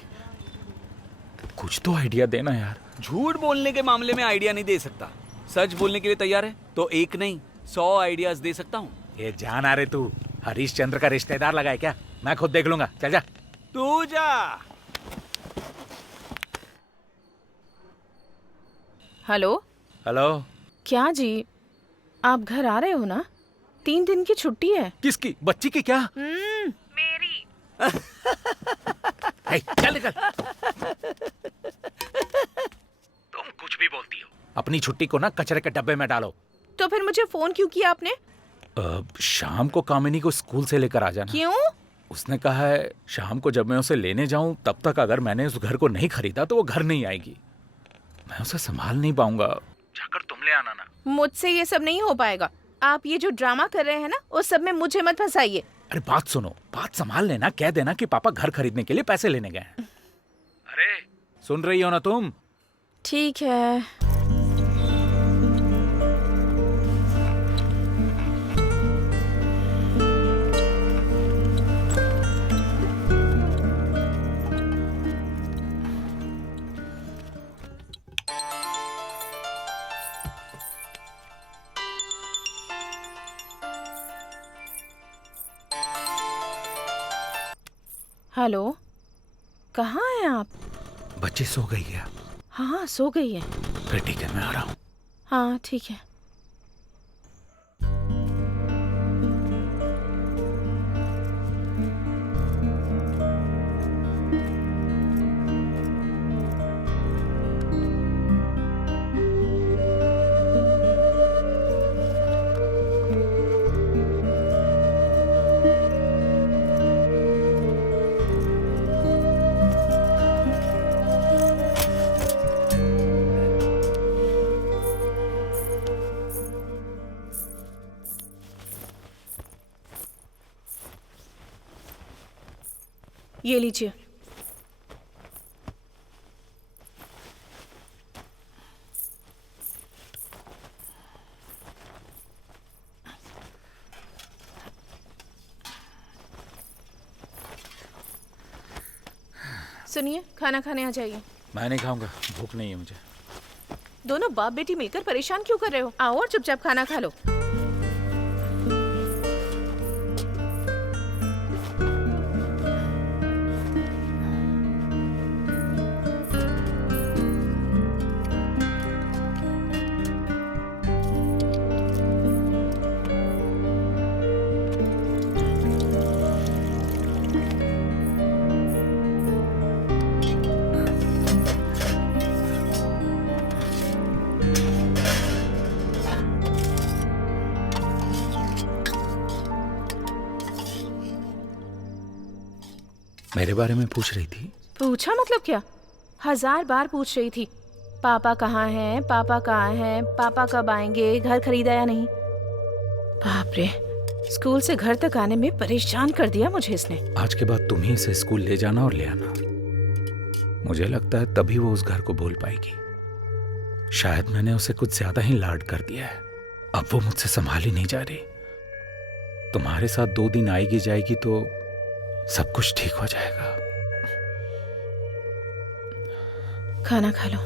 कुछ तो आइडिया देना यार। झूठ बोलने के मामले में आइडिया नहीं दे सकता। सच बोलने के लिए तैयार है तो एक नहीं 100 आइडियाज दे सकता हूँ। ये जान आ रहे तू हरीश चंद्र का रिश्तेदार लगा है क्या? मैं खुद देख लूंगा। चल जा। तू जा। Hello hello. क्या जी, आप घर आ रहे हो ना? 3 दिन की छुट्टी है। किसकी? बच्ची की क्या? मेरी। चल निकल। तुम कुछ भी बोलती हो। अपनी छुट्टी को ना कचरे के डब्बे में डालो। तो फिर मुझे फोन क्यों किया आपने? शाम को कामिनी को स्कूल से लेकर आ जाना। क्यों? उसने कहा है शाम को जब मैं उसे लेने जाऊं तब तक अगर मैंने उस घर को नहीं खरीदा तो वो घर नहीं आएगी। मैं उसे संभाल नहीं पाऊंगा। जाकर तुम ले आना ना। मुझसे ये सब नहीं हो पाएगा। आप ये जो ड्रामा कर रहे हैं ना, उस सब में मुझे मत फंसाइए। अरे बात सुनो, बात संभाल लेना। कह देना कि पापा घर खरीदने के लिए पैसे लेने गए हैं। अरे सुन रही हो ना तुम? ठीक है। हेलो, कहाँ हैं आप? बच्ची सो गई है। हाँ सो गई है। फिर ठीक है, मैं आ रहा हूँ। हाँ ठीक है। ये लीजिए। सुनिए, खाना खाने आ जाइए। मैं नहीं खाऊंगा, भूख नहीं है मुझे। दोनों बाप बेटी मिलकर परेशान क्यों कर रहे हो? आओ और चुपचाप खाना खा लो। मेरे बारे में पूछ रही थी? पूछा मतलब क्या? 1000 बार पूछ रही थी। पापा कहाँ हैं, पापा कहाँ हैं, पापा कब आएंगे, घर खरीदा या नहीं। बाप रे, स्कूल से घर तक आने में परेशान कर दिया मुझे इसने। आज के बाद तुम ही इसे स्कूल ले जाना और ले आना। मुझे लगता है तभी वो उस घर को भूल पाएगी। शायद मैंने उसे कुछ ज्यादा ही लाड कर दिया है। अब वो मुझसे संभाल ही नहीं जा रही। तुम्हारे साथ 2 दिन आएगी जाएगी तो सब कुछ ठीक हो जाएगा। खाना खा लो।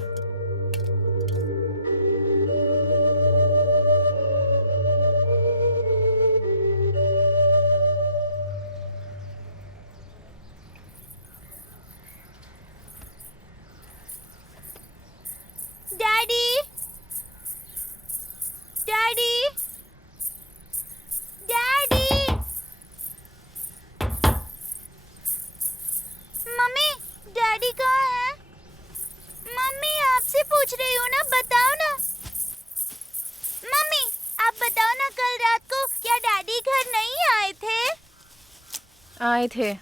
आए थे।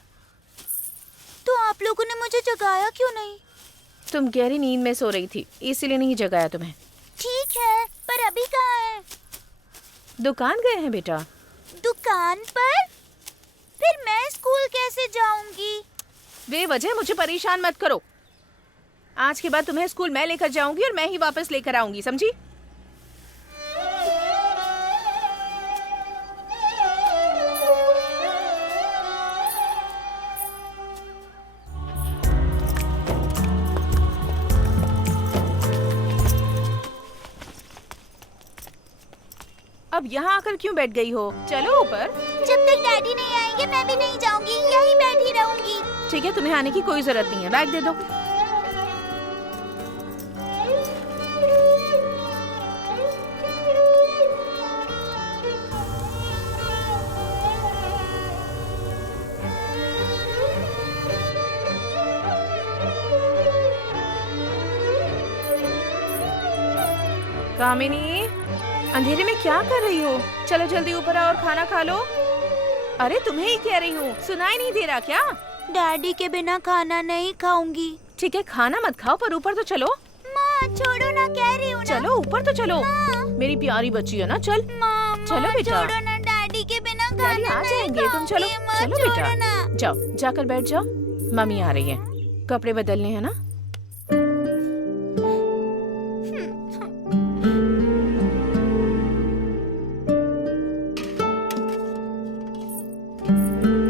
तो आप लोगों ने मुझे जगाया क्यों नहीं? तुम गहरी नींद में सो रही थी, इसीलिए नहीं जगाया तुम्हें। ठीक है, पर अभी कहाँ है? दुकान गए हैं बेटा। दुकान पर? फिर मैं स्कूल कैसे जाऊंगी? बेवजह मुझे परेशान मत करो। आज के बाद तुम्हें स्कूल मैं लेकर जाऊंगी और मैं ही वापस लेकर आऊंगी, समझी? अब यहाँ आकर क्यों बैठ गई हो? चलो ऊपर। जब तक डैडी नहीं आएंगे मैं भी नहीं जाऊंगी, यहीं बैठी रहूंगी। ठीक है, तुम्हें आने की कोई जरूरत नहीं है। बैग दे दो। कामिनी, अंधेरे में क्या कर रही हो? चलो जल्दी ऊपर आओ और खाना खा लो। अरे तुम्हें ही कह रही हूँ, सुनाई नहीं दे रहा क्या? डैडी के बिना खाना नहीं खाऊंगी। ठीक है, खाना मत खाओ पर ऊपर तो चलो। माँ छोड़ो ना, कह रही हूँ ना। चलो ऊपर तो चलो। मेरी प्यारी बच्ची है ना, चल। माँ, चलो बेटा। छोड़ो ना, डैडी के बिना डैडी खाना आ नहीं जाएंगे, तुम चलो। खाऊंगी। माँ, चलो छोड़ो बेटा, ना। जाओ, जाकर बैठ जाओ। मम्मी आ रही है, कपड़े बदलने हैं ना।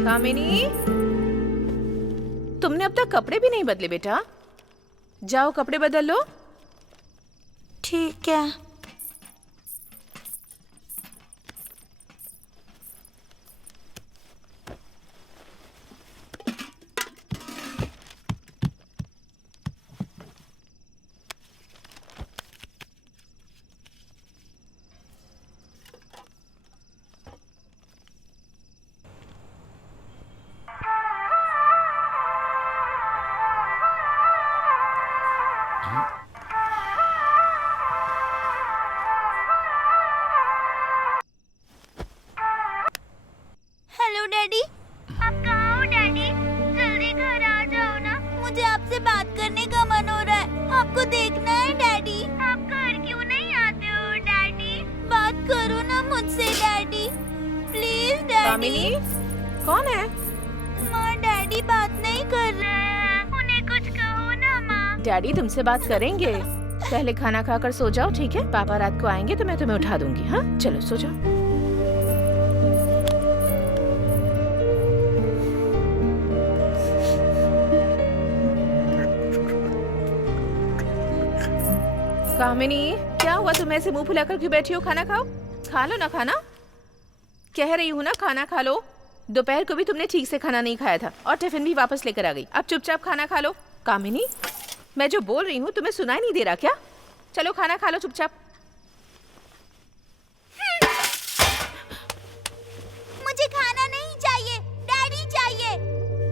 कामिनी, तुमने अब तक कपड़े भी नहीं बदले बेटा। जाओ कपड़े बदल लो। ठीक है। हेलो डैडी, आप कहाँ हो डैडी? जल्दी घर आ जाओ ना, मुझे आपसे बात करने का मन हो रहा है। आपको देखना है डैडी। आप घर क्यों नहीं आते हो डैडी? बात करो ना मुझसे डैडी, प्लीज डैडी। कामिनी, कौन है? माँ, डैडी बात नहीं कर रहे हैं, उन्हें कुछ कहो ना माँ। डैडी तुमसे बात करेंगे। पहले खाना खाकर सो जाओ, ठीक है? पापा रात को आएंगे तो मैं तुम्हें उठा दूंगी। हाँ, चलो सो जाओ। कामिनी, क्या हुआ? तुम ऐसे मुंह फुलाकर क्यों बैठी हो? खाना खाओ। खा लो ना खाना। कह रही हूँ ना, खाना खा लो। दोपहर को भी तुमने ठीक से खाना नहीं खाया था और टिफिन भी वापस लेकर आ गई। अब चुपचाप खाना खा लो। कामिनी, मैं जो बोल रही हूँ तुम्हें सुनाई नहीं दे रहा क्या? चलो खाना खा लो चुपचाप। मुझे खाना नहीं चाहिए, डैडी चाहिए।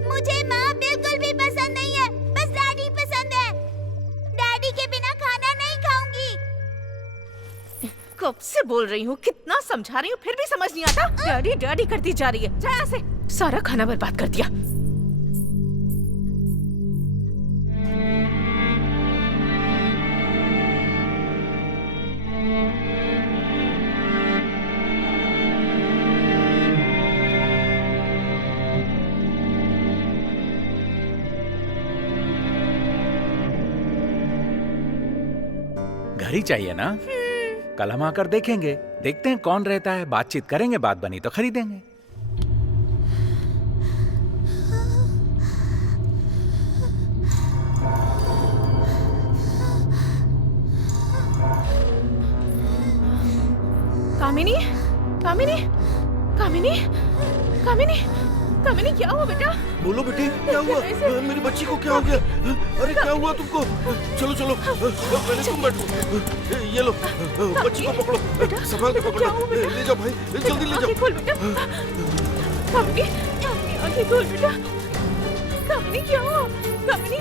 मुझे माँ बिल्कुल भी पसंद नहीं है, बस डैडी पसंद है। डैडी के बिना खाना नहीं खाऊंगी। कब से बोल रही हूँ, कितना समझा रही हूँ, फिर भी समझ नहीं आता। डैडी डैडी करती जा रही है। जा यहाँ से, सारा खाना बर्बाद कर दिया। घर ही चाहिए ना? कल हम आकर देखेंगे, देखते हैं कौन रहता है, बातचीत करेंगे, बात बनी तो खरीदेंगे। कामिनी, कामिनी, कामिनी, कामिनी, कामिनी, क्या हुआ बेटा? बोलो बेटी, क्या हुआ? मेरी बच्ची को क्या हो गया? अरे क्या हुआ तुमको? चलो चलो, पहले तुम बैठो। ये लो, बच्ची को पकड़ो, संभाल के पकड़ो। ले जाओ भाई, जल्दी ले जाओ। खोल बेटा। कामिनी, कामिनी, आंखें खोल बेटा। कामिनी, क्या हुआ? कामिनी।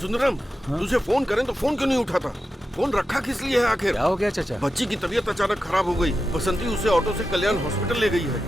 सुंदरम, तुझे फोन करें तो फोन क्यों नहीं उठाता? फोन रखा किस लिए है आखिर? क्या हो गया चाचा? बच्ची की तबीयत अचानक खराब हो गई। बसंती उसे ऑटो से कल्याण हॉस्पिटल ले गई है।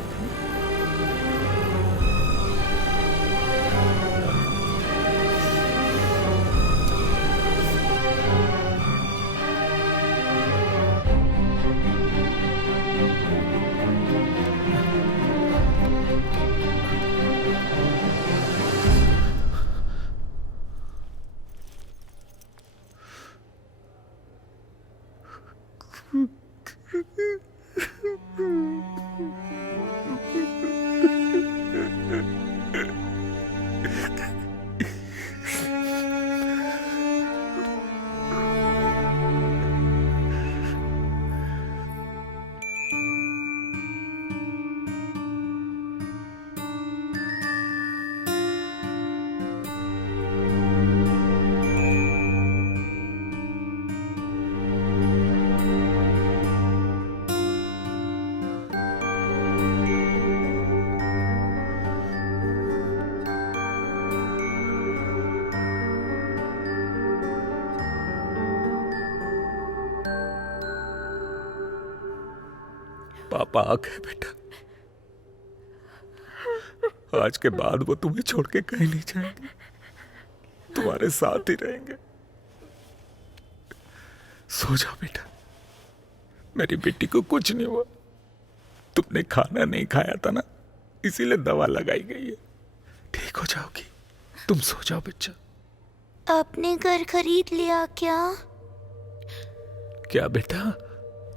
पापा आ गए बेटा। आज के बाद वो तुम्हें छोड़ के कहीं नहीं जाएंगे, तुम्हारे साथ ही रहेंगे। सो जाओ बेटा, मेरी बेटी को कुछ नहीं हुआ। तुमने खाना नहीं खाया था ना, इसीलिए दवा लगाई गई है। ठीक हो जाओगी, तुम सो जाओ बच्चा। आपने घर खरीद लिया क्या? क्या बेटा?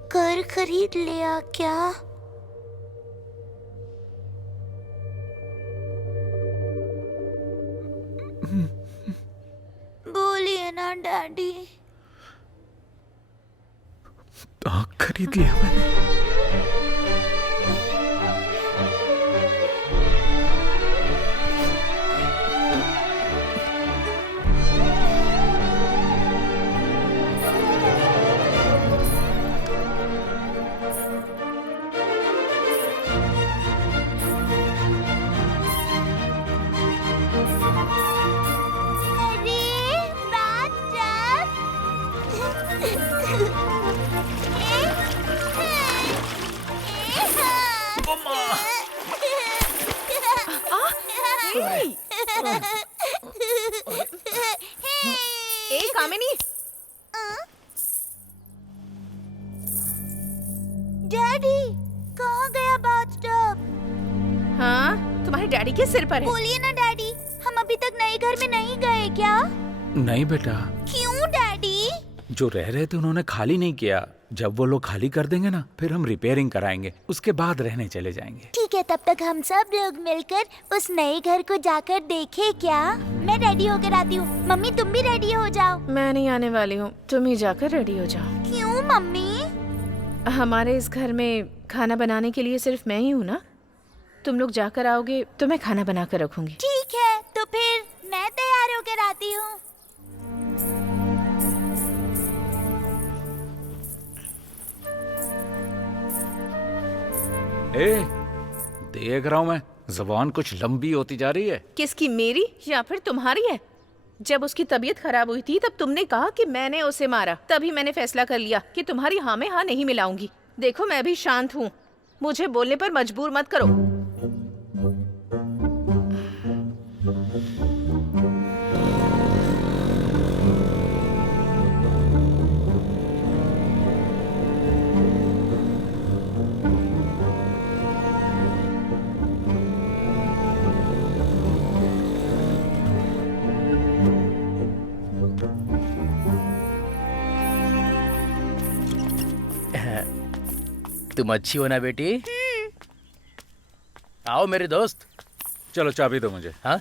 घर खरीद लिया क्या? बोलिए ना डैडी। खरीद लिया मैंने। ए कामिनी, डैडी कहाँ गया बाथटब? हाँ तुम्हारे डैडी के सिर पर है। बोलिए ना डैडी, हम अभी तक नए घर में नहीं गए क्या? नहीं बेटा। क्यों डैडी? जो रह रहे थे उन्होंने खाली नहीं किया। जब वो लोग खाली कर देंगे ना, फिर हम रिपेयरिंग कराएंगे, उसके बाद रहने चले जाएंगे। ठीक है, तब तक हम सब लोग मिलकर उस नए घर को जाकर देखें क्या? मैं रेडी होकर आती हूँ। मम्मी तुम भी रेडी हो जाओ। मैं नहीं आने वाली हूँ, तुम ही जाकर रेडी हो जाओ। क्यों मम्मी? हमारे इस घर में खाना बनाने के लिए सिर्फ मैं ही हूँ ना। तुम लोग जाकर आओगे तो मैं खाना बना कर रखूंगी। ठीक है, तो फिर मैं तैयार होकर आती हूँ। देख रहा हूँ मैं, ज़बान कुछ लंबी होती जा रही है। किसकी, मेरी या फिर तुम्हारी है? जब उसकी तबीयत खराब हुई थी तब तुमने कहा कि मैंने उसे मारा। तभी मैंने फैसला कर लिया कि तुम्हारी हाँ में हाँ नहीं मिलाऊंगी। देखो मैं भी शांत हूँ, मुझे बोलने पर मजबूर मत करो। तुम अच्छी हो ना बेटी? आओ मेरे दोस्त। चलो चाबी दो मुझे। हाँ?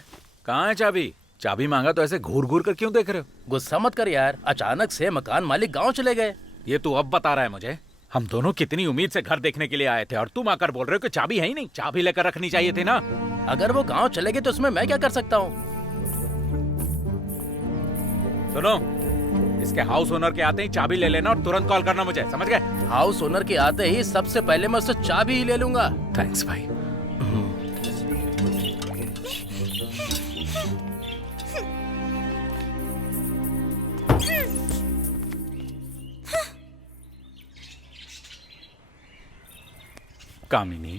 कहाँ है चाबी? चाबी मांगा तो ऐसे घूर घूर कर क्यों देख रहे हो? गुस्सा मत कर यार, अचानक से मकान मालिक गांव चले गए। ये तू अब बता रहा है मुझे? हम दोनों कितनी उम्मीद से घर देखने के लिए आए थे और तुम आकर बोल रहे हो कि चाबी है ही नहीं। चाबी लेकर रखनी चाहिए थी ना। अगर वो गांव चले गए तो उसमें मैं क्या कर सकता हूँ? सुनो, इसके हाउस ओनर के आते ही चाबी ले लेना और तुरंत कॉल करना मुझे, समझ गए? हाउस ओनर के आते ही सबसे पहले मैं उससे चाबी ही ले लूंगा। थैंक्स भाई। कामिनी,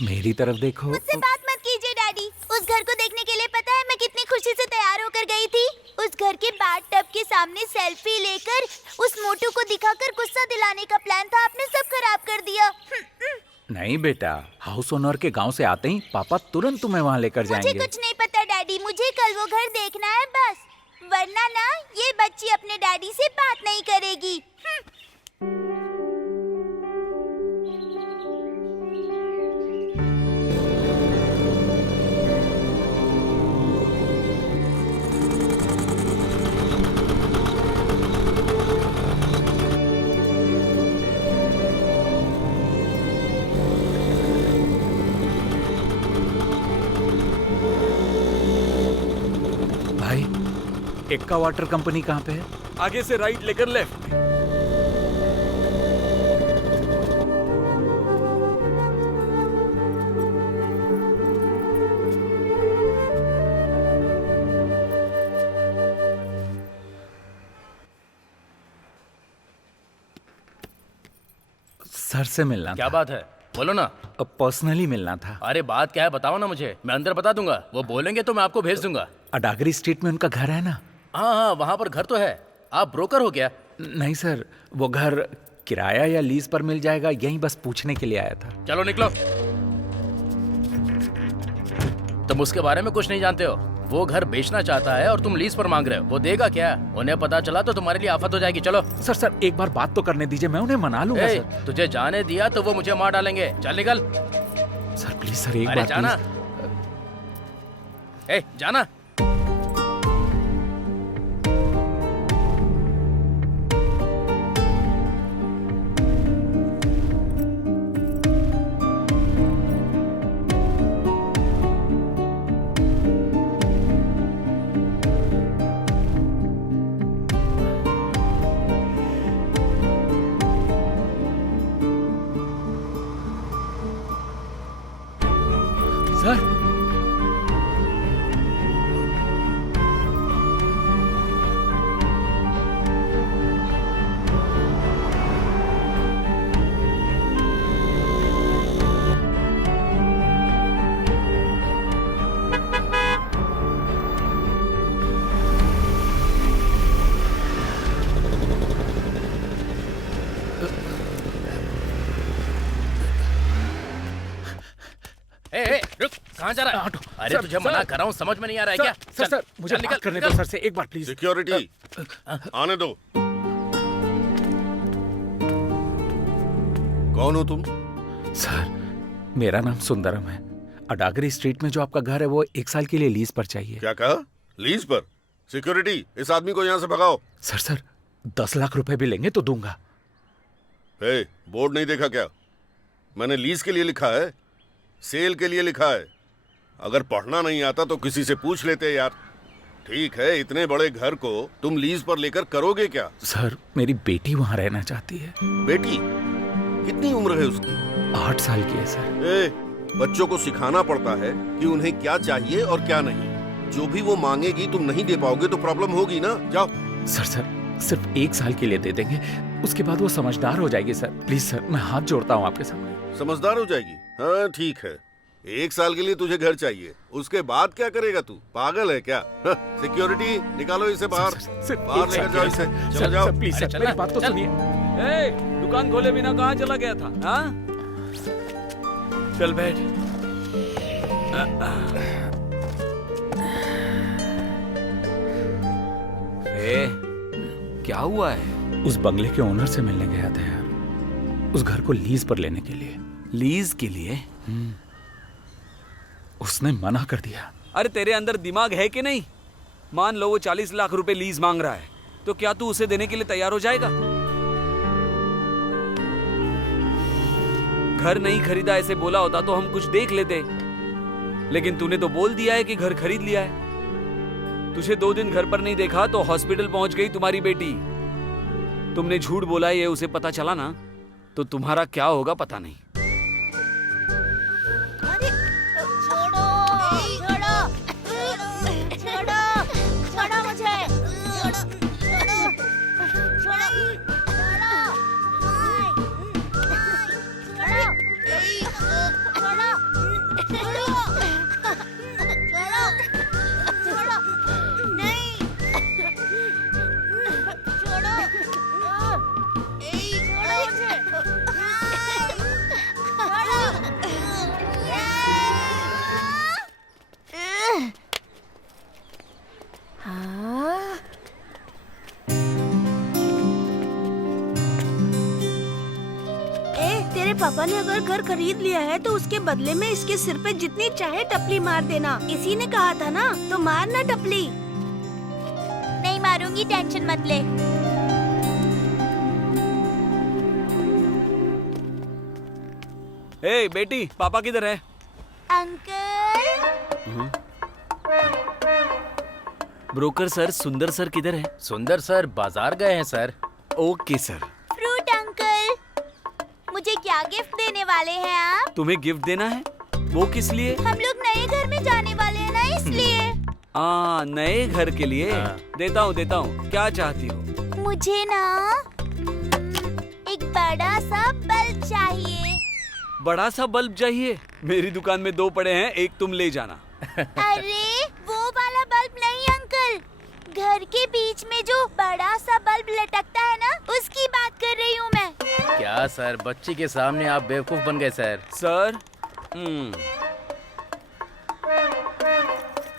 मेरी तरफ देखो। मुझसे बात मत कीजिए डैडी। उस घर को देखने के लिए पता है मैं कितनी खुशी से तैयार होकर गई थी। उस घर के बाथटब के सामने सेल्फी लेकर उस मोटू को दिखाकर गुस्सा दिलाने का प्लान था, आपने सब खराब कर दिया। नहीं बेटा, हाउस ओनर के गांव से आते ही पापा तुरंत तुम्हें वहाँ लेकर मुझे जाएंगे। कुछ नहीं पता डैडी, मुझे कल वो घर देखना है बस, वरना ना ये बच्ची अपने डैडी से बात नहीं करेगी। भाई, एक्का वाटर कंपनी कहाँ पे है? आगे से राइट लेकर लेफ्ट। सर से मिलना क्या था। बात है, बोलो ना। अब पर्सनली मिलना था। अरे बात क्या है बताओ ना मुझे, मैं अंदर बता दूंगा। वो बोलेंगे तो मैं आपको भेज दूंगा। अडागरी स्ट्रीट में उनका घर है ना? हाँ हाँ, वहाँ पर घर तो है। आप ब्रोकर हो क्या? नहीं सर, वो घर किराया या लीज पर मिल जाएगा, यही बस पूछने के लिए आया था। चलो निकलो। तुम उसके बारे में कुछ नहीं जानते हो। वो घर बेचना चाहता है और तुम लीज पर मांग रहे हो। वो देगा क्या? उन्हें पता चला तो तुम्हारे लिए आफत हो जाएगी। चलो। सर एक बार बात तो करने दीजिए, मैं उन्हें मना लूंगा। ए, सर तुझे जाने दिया तो वो मुझे मार डालेंगे। चल निकल। सर प्लीज सर, एक अरे बार जाना। ए जाना। सर रुक, कहाँ जा रहा है? अरे सर, तुझे मना सर। कर रहा हूँ, समझ में नहीं आ रहा है सर, क्या? सर चल, सर मुझे चल, बात करने दो सर से एक बार प्लीज। सिक्योरिटी आने दो। कौन हो तुम? सर मेरा नाम सुंदरम है। अडागरी स्ट्रीट में जो आपका घर है वो 1 साल के लिए लीज पर चाहिए। क्या कहा? लीज पर? सिक्योरिटी, इस आदमी को यहाँ से भगाओ। सर 10 लाख रुपए भी लेंगे तो दूंगा। हे, बोर्ड नहीं देखा क्या? मैंने लीज के लिए लिखा है, सेल के लिए लिखा है। अगर पढ़ना नहीं आता तो किसी से पूछ लेते यार। ठीक है, इतने बड़े घर को तुम लीज पर लेकर करोगे क्या? सर मेरी बेटी वहाँ रहना चाहती है। बेटी? कितनी उम्र है उसकी? 8 साल की है सर। ए, बच्चों को सिखाना पड़ता है कि उन्हें क्या चाहिए और क्या नहीं। जो भी वो मांगेगी तुम नहीं दे पाओगे तो प्रॉब्लम होगी ना। जाओ। सर सिर्फ 1 साल के लिए दे देंगे, उसके बाद वो समझदार हो जाएगी सर। प्लीज सर, मैं हाथ जोड़ता हूँ आपके सामने। समझदार हो जाएगी? हाँ ठीक है, 1 साल के लिए तुझे घर चाहिए, उसके बाद क्या करेगा तू? पागल है क्या? सिक्योरिटी, निकालो इसे बाहर। बाहर लेकर जाओ इसे। चलो जाओ। प्लीज अरे सर, चल मेरी ना, बात तो चल। सुनिए। ए, दुकान खोले बिना कहाँ चला गया था? हाँ? चल बैठ। क्या हुआ है? उस बंगले के ओनर से मिलने गया था यार, उस घर को लीज पर लेने के लिए। लीज के लिए? उसने मना कर दिया। अरे तेरे अंदर दिमाग है कि नहीं? मान लो वो 40 लाख रुपए लीज मांग रहा है, तो क्या तू उसे देने के लिए तैयार हो जाएगा? घर नहीं खरीदा ऐसे बोला होता तो हम कुछ देख लेते, लेकिन तूने तो बोल दिया है कि घर खरीद लिया है। तुझे 2 दिन घर पर नहीं देखा तो हॉस्पिटल पहुंच गई तुम्हारी बेटी। तुमने झूठ बोला, ये उसे पता चला ना तो तुम्हारा क्या होगा पता नहीं। पापा ने अगर घर खरीद लिया है तो उसके बदले में इसके सिर पे जितनी चाहे टपली मार देना। इसी ने कहा था ना, तो मारना टपली। नहीं मारूंगी, टेंशन मत ले। ए बेटी, पापा किधर है? अंकल, ब्रोकर सर, सुंदर सर किधर है? सुंदर सर बाजार गए हैं sir. Okay sir. Fruit uncle, मुझे क्या गिफ्ट देने वाले हैं आप? तुम्हें गिफ्ट देना है? वो किस लिए? हम लोग नए घर में जाने वाले हैं ना, इसलिए। नए घर के लिए। हाँ। देता हूँ। क्या चाहती हो? मुझे ना एक बड़ा सा बल्ब चाहिए। बड़ा सा बल्ब चाहिए? मेरी दुकान में 2 पड़े हैं, एक तुम ले जाना। अरे वो वाला बल्ब नहीं अंकल, घर के बीच में जो बड़ा सा बल्ब लटकता है ना, उसकी बात कर रही हूँ मैं। क्या सर, बच्ची के सामने आप बेवकूफ बन गए सर। सर,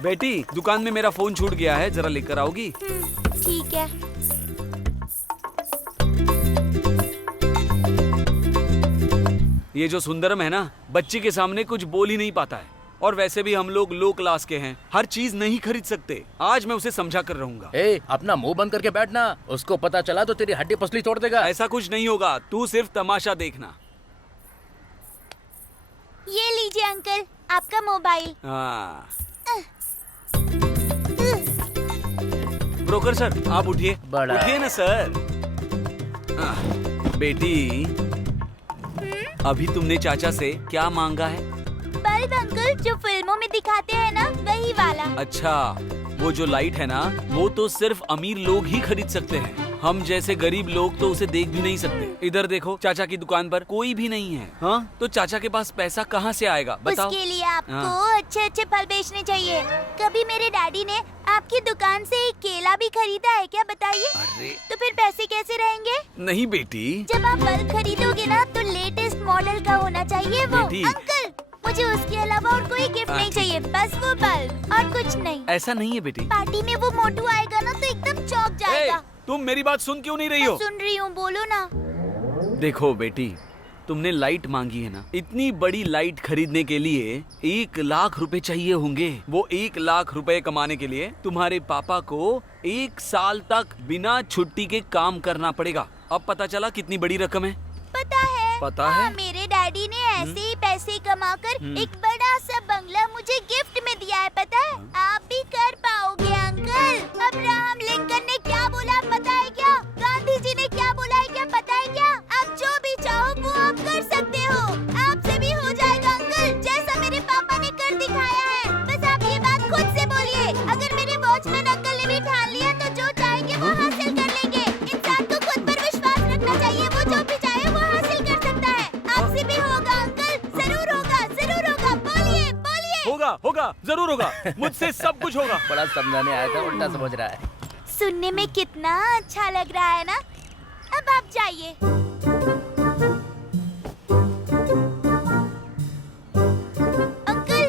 बेटी, दुकान में मेरा फोन छूट गया है, जरा लेकर आओगी? ठीक है। ये जो सुंदरम है ना, बच्ची के सामने कुछ बोल ही नहीं पाता है, और वैसे भी हम लोग लो क्लास के हैं, हर चीज नहीं खरीद सकते। आज मैं उसे समझा कर रहूंगा। अपना मुंह बंद करके बैठना, उसको पता चला तो तेरी हड्डी पसली तोड़ देगा। ऐसा कुछ नहीं होगा, तू सिर्फ तमाशा देखना। ये लीजिए अंकल, आपका मोबाइल। हाँ। ब्रोकर सर, आप उठिए। बड़ा। उठिए ना सर। बेटी, अभी तुमने चाचा से क्या मांगा है? बल्ब अंकल, जो फिल्मों में दिखाते हैं ना, वही वाला। अच्छा, वो जो लाइट है ना, वो तो सिर्फ अमीर लोग ही खरीद सकते हैं। हम जैसे गरीब लोग तो उसे देख भी नहीं सकते। इधर देखो, चाचा की दुकान पर कोई भी नहीं है। हाँ, तो चाचा के पास पैसा कहाँ से आएगा बताओ? उसके लिए आपको अच्छे फल बेचने चाहिए। कभी मेरे डैडी ने आपकी दुकान से एक केला भी खरीदा है क्या, बताइए? अरे, तो फिर पैसे कैसे रहेंगे? नहीं बेटी। जब आप बल्ब खरीदोगे ना, तो लेटेस्ट मॉडल का होना चाहिए वो। बेटी। अंकल, मुझे उसके अलावा और कोई गिफ्ट नहीं चाहिए, बस वो बल्ब और कुछ नहीं। ऐसा नहीं है बेटी। पार्टी में वो मोटू आएगा ना, तो एकदम चौंक जाएगा। तुम मेरी बात सुन क्यों नहीं रही हो? सुन रही हूँ, बोलो ना। देखो बेटी, तुमने लाइट मांगी है ना, इतनी बड़ी लाइट खरीदने के लिए 1 लाख रुपए चाहिए होंगे। वो 1 लाख रुपए कमाने के लिए तुम्हारे पापा को 1 साल तक बिना छुट्टी के काम करना पड़ेगा। अब पता चला कितनी बड़ी रकम है? पता है? मेरे डैडी ने ऐसे ही पैसे कमाकर एक बड़ा सा बंगला मुझे गिफ्ट में दिया है, पता है? आप भी कर पाओगे अंकल। अब्राहम लिंकन ने क्या बोला पता है क्या? गांधी जी ने क्या बोला है क्या पता है क्या? आप जो भी चाहो वो आप कर सकते हो। आपसे भी हो जाएगा अंकल, जैसा मेरे पापा ने कर दिखाया है। बस आप ये बात खुद से बोलिए। अगर मेरे वॉचमैन अंकल ने भी ठान लिया तो जो चाहेंगे वो हासिल कर लेंगे। इंसान को खुद पर विश्वास रखना चाहिए, वो जो भी चाहे वो हासिल कर सकता है। आपसे भी होगा अंकल, जरूर होगा, जरूर होगा। बोलिए बोलिए। होगा, जरूर होगा। मुझसे सब कुछ होगा। बड़ा समझाने आया था, उल्टा समझ रहा है। सुनने में कितना अच्छा लग रहा है ना। अब आप जाइए। अंकल,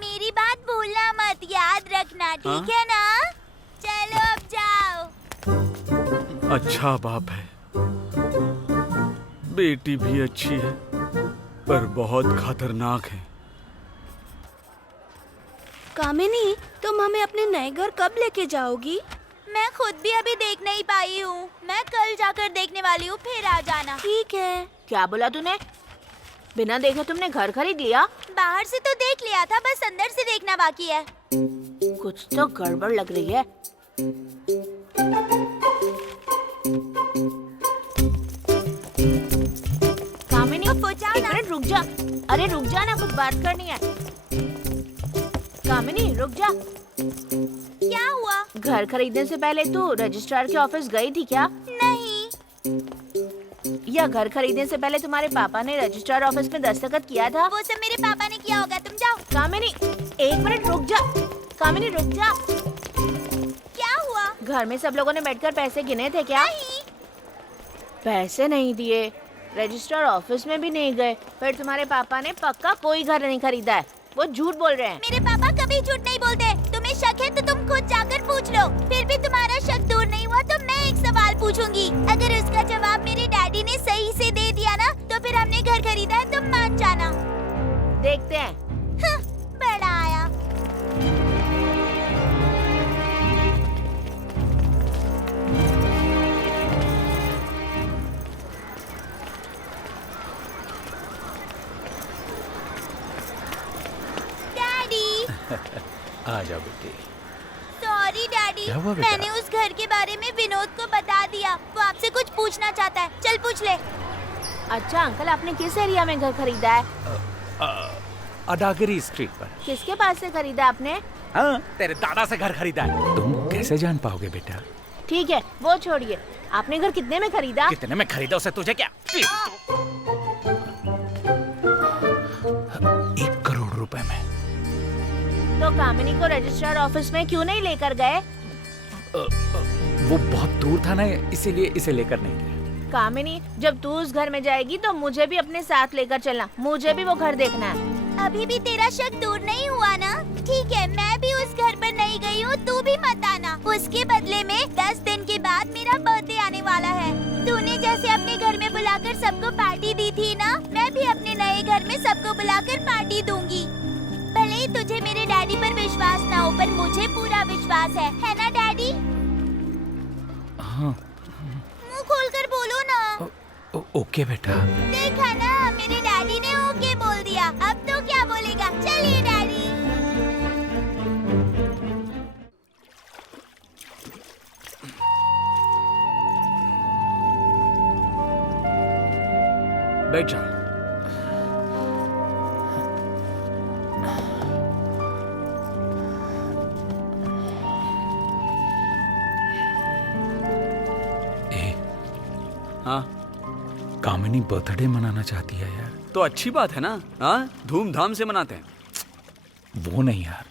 मेरी बात भूलना मत, याद रखना, ठीक है ना? चलो अब जाओ। अच्छा बाप है, बेटी भी अच्छी है, पर बहुत खतरनाक है। कामिनी, तुम हमें अपने नए घर कब लेके जाओगी? मैं खुद भी अभी देख नहीं पाई हूँ। मैं कल जाकर देखने वाली हूँ, फिर आ जाना। ठीक है। क्या बोला तूने? बिना देखे तुमने घर खरीद लिया? बाहर से तो देख लिया था, बस अंदर से देखना बाकी है। कुछ तो गड़बड़ लग रही है। कामिनी, एक मिनट रुक जा। अरे रुक जा ना, कुछ बात करनी है। कामिनी रुक जा। क्या हुआ? घर खरीदने से पहले तू रजिस्ट्रार के ऑफिस गई थी क्या? नहीं। या घर खरीदने से पहले तुम्हारे पापा ने रजिस्ट्रार ऑफिस में दस्तखत किया था? वो सब मेरे पापा ने किया होगा, तुम जाओ। कामिनी, एक मिनट रुक जा। कामिनी रुक जा। क्या हुआ? घर में सब लोगों ने बैठकर पैसे गिने थे क्या? नहीं। पैसे नहीं दिए, रजिस्ट्रार ऑफिस में भी नहीं गए, फिर तुम्हारे पापा ने पक्का कोई घर नहीं खरीदा है। वो झूठ बोल रहे हैं। मेरे पापा कभी झूठ नहीं बोलते। तुम्हें शक है तो तुम खुद जाकर पूछ लो। फिर भी तुम्हारा शक दूर नहीं हुआ तो मैं एक सवाल पूछूंगी। अगर उसका जवाब मेरे डैडी ने सही से दे दिया ना, जा बेटी। सॉरी डैडी, क्या हुआ बेटा? मैंने उस घर के बारे में विनोद को बता दिया। वो आपसे कुछ पूछना चाहता है, चल पूछ ले। अच्छा अंकल, आपने किस एरिया में घर खरीदा है? अडागिरी स्ट्रीट पर। किसके पास से खरीदा आपने? हाँ, तेरे दादा से घर खरीदा है। तुम कैसे जान पाओगे बेटा? ठीक है वो छोड़िए, आपने घर कितने में खरीदा? कितने में खरीदा उसे तुझे क्या? 1 करोड़ रुपए में। तो कामिनी को रजिस्ट्रार ऑफिस में क्यों नहीं लेकर गए? वो बहुत दूर था ना, इसीलिए इसे लेकर नहीं गए। कामिनी, जब तू उस घर में जाएगी तो मुझे भी अपने साथ लेकर चलना, मुझे भी वो घर देखना है। अभी भी तेरा शक दूर नहीं हुआ ना? ठीक है, मैं भी उस घर पर नहीं गई हूँ, तू भी मत आना। उसके बदले में 10 दिन के बाद मेरा बर्थडे आने वाला है। तूने जैसे अपने घर में बुलाकर सबको पार्टी दी थी ना, मैं भी अपने नए घर में सबको बुलाकर पार्टी दूंगी। भले ही तुझे मेरे डैडी पर विश्वास ना हो, पर मुझे पूरा विश्वास है ना डैडी? हाँ। मुंह खोलकर बोलो ना। ओके बेटा। देखा ना, मेरे डैडी ने ओके बोल दिया। अब तो क्या बोलेगा? चलिए डैडी। बैठ जा। हाँ, कामिनी बर्थडे मनाना चाहती है यार। तो अच्छी बात है ना। हाँ, धूमधाम से मनाते हैं। वो नहीं यार,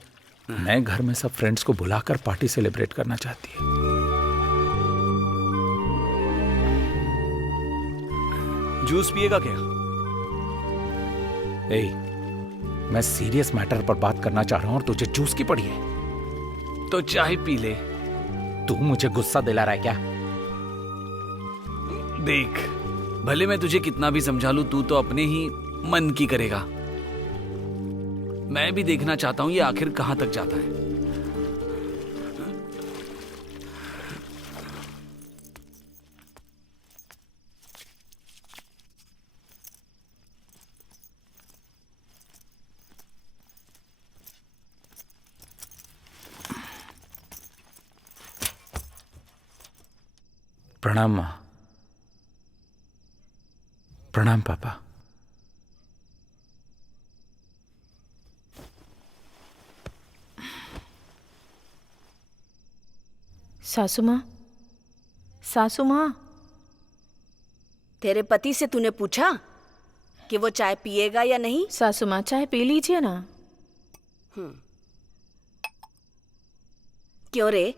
नए घर में सब फ्रेंड्स को बुलाकर पार्टी सेलिब्रेट करना चाहती है। जूस पिएगा क्या? मैं सीरियस मैटर पर बात करना चाह रहा हूँ और तुझे जूस की पड़ी है। तो चाय पी ले। तू मुझे गुस्सा दिला रहा है क्या? देख, भले मैं तुझे कितना भी समझा लूं, तू तो अपने ही मन की करेगा। मैं भी देखना चाहता हूं ये आखिर कहां तक जाता है। प्रणाम माँ। प्रणाम पापा। सासू माँ, सासू माँ। तेरे पति से तूने पूछा कि वो चाय पिएगा या नहीं? सासू माँ, चाय पी लीजिए ना। क्यों रे?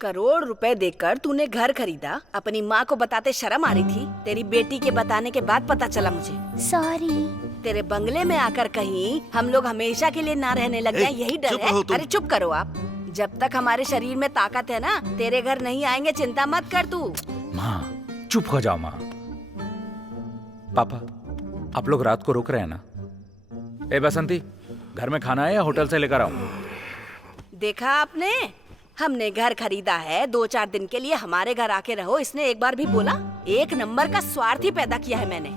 करोड़ रुपए देकर तूने घर खरीदा, अपनी माँ को बताते शर्म आ रही थी? तेरी बेटी के बताने के बाद पता चला मुझे। सॉरी। तेरे बंगले में आकर कहीं हम लोग हमेशा के लिए ना रहने लग जाए, यही डर चुप है? रहो तुम। अरे चुप करो आप। जब तक हमारे शरीर में ताकत है ना, तेरे घर नहीं आएंगे, चिंता मत कर तू। माँ चुप हो जाओ माँ। पापा, आप लोग रात को रुक रहे हैं ना? ए बसंती, घर में खाना है या होटल से लेकर आऊं? देखा आपने, हमने घर खरीदा है, 2-4 दिन के लिए हमारे घर आके रहो, इसने एक बार भी बोला? एक नंबर का स्वार्थी पैदा किया है मैंने।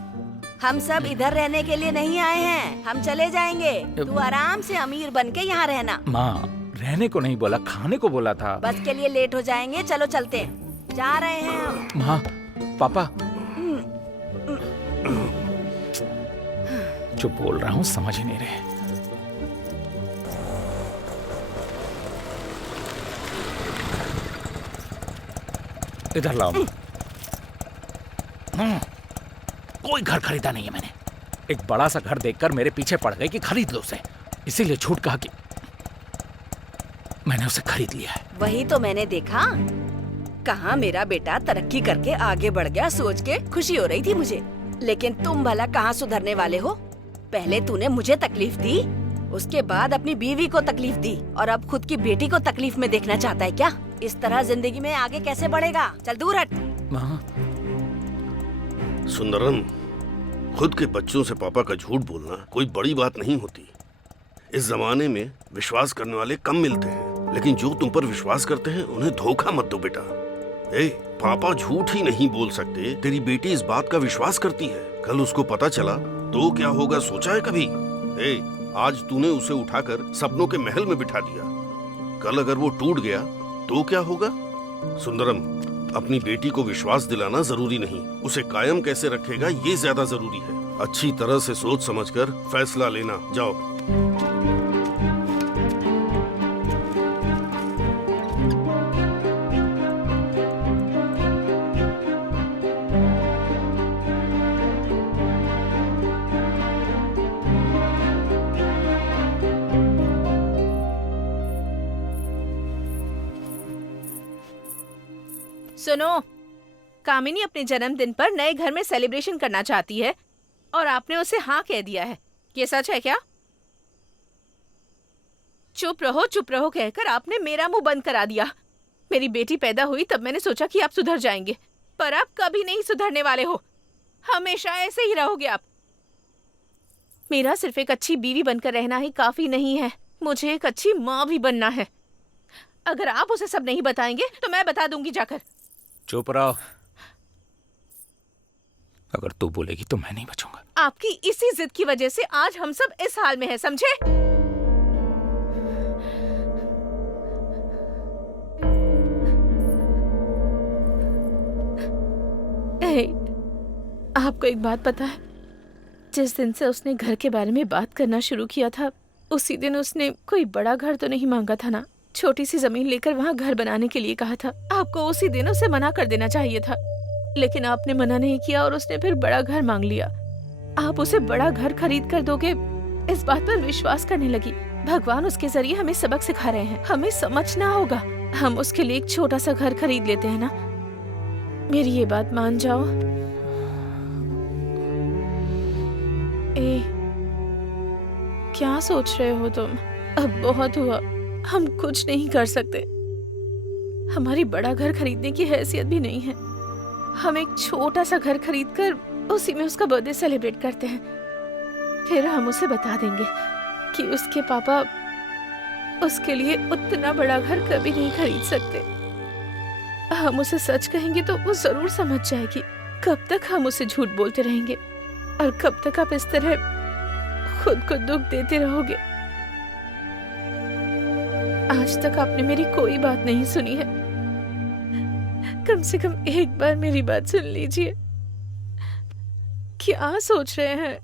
हम सब इधर रहने के लिए नहीं आए हैं, हम चले जाएंगे। तू आराम से अमीर बन के यहाँ रहना। माँ, रहने को नहीं बोला, खाने को बोला था। बस के लिए लेट हो जाएंगे, चलो चलते हैं, जा रहे हैं हम। माँ, पापा। जो बोल रहा हूँ समझ ही नहीं रहे। इधर लाओ। कोई घर खरीदा नहीं है मैंने। एक बड़ा सा घर देखकर मेरे पीछे पड़ गए कि खरीद लो उसे, इसीलिए झूठ कहा कि मैंने उसे खरीद लिया है। वही तो मैंने देखा। कहाँ मेरा बेटा तरक्की करके आगे बढ़ गया, सोच के खुशी हो रही थी मुझे। लेकिन तुम भला कहाँ सुधरने वाले हो? पहले तूने मुझे तकलीफ दी, उसके बाद अपनी बीवी को तकलीफ दी, और अब खुद की बेटी को तकलीफ में देखना चाहता है क्या? इस तरह जिंदगी में आगे कैसे बढ़ेगा? चल दूर हट। माँ। सुंदरम, खुद के बच्चों से पापा का झूठ बोलना कोई बड़ी बात नहीं होती। इस जमाने में विश्वास करने वाले कम मिलते हैं, लेकिन जो तुम पर विश्वास करते हैं उन्हें धोखा मत दो बेटा। पापा झूठ ही नहीं बोल सकते। तेरी बेटी इस बात का विश्वास करती है, कल उसको पता चला तो क्या होगा, सोचा है कभी? आज तूने उसे उठाकर सपनों के महल में बिठा दिया। कल अगर वो टूट गया तो क्या होगा? सुंदरम, अपनी बेटी को विश्वास दिलाना जरूरी नहीं, उसे कायम कैसे रखेगा ये ज्यादा जरूरी है। अच्छी तरह से सोच समझकर फैसला लेना। जाओ। सुनो, कामिनी अपने जन्मदिन पर नए घर में सेलिब्रेशन करना चाहती है और आपने उसे हाँ कह दिया है। ये सच है क्या? चुप रहो कहकर आपने मेरा मुंह बंद करा दिया। मेरी बेटी पैदा हुई तब मैंने सोचा कि आप सुधर जाएंगे, पर आप कभी नहीं सुधरने वाले हो। हमेशा ऐसे ही रहोगे आप। मेरा सिर्फ एक अच्छी बीवी बनकर रहना ही काफी नहीं है, मुझे एक अच्छी माँ भी बनना है। अगर आप उसे सब नहीं बताएंगे तो मैं बता दूंगी जाकर। चुप रहो। अगर तू बोलेगी तो मैं नहीं बचूंगा। आपकी इसी जिद की वजह से आज हम सब इस हाल में हैं, समझे? आपको एक बात पता है? जिस दिन से उसने घर के बारे में बात करना शुरू किया था, उसी दिन उसने कोई बड़ा घर तो नहीं मांगा था ना। छोटी सी जमीन लेकर वहाँ घर बनाने के लिए कहा था। आपको उसी दिन उसे मना कर देना चाहिए था, लेकिन आपने मना नहीं किया और उसने फिर बड़ा घर मांग लिया। आप उसे बड़ा घर खरीद कर दोगे, इस बात पर विश्वास करने लगी। भगवान उसके जरिए हमें सबक सिखा रहे हैं, हमें समझना होगा। हम उसके लिए एक छोटा सा घर खरीद लेते हैं ना। मेरी ये बात मान जाओ। क्या सोच रहे हो तुम? अब बहुत हुआ, हम कुछ नहीं कर सकते। हमारी बड़ा घर खरीदने की हैसियत भी नहीं है। हम एक छोटा सा घर खरीदकर उसी में उसका बर्थडे सेलिब्रेट करते हैं। फिर हम उसे बता देंगे कि उसके पापा उसके लिए उतना बड़ा घर कभी नहीं खरीद सकते। हम उसे सच कहेंगे तो वो जरूर समझ जाएगी। कब तक हम उसे झूठ बोलते रहेंगे और कब तक आप इस तरह खुद को दुख देते रहोगे? आज तक आपने मेरी कोई बात नहीं सुनी है। कम से कम एक बार मेरी बात सुन लीजिए। क्या सोच रहे हैं?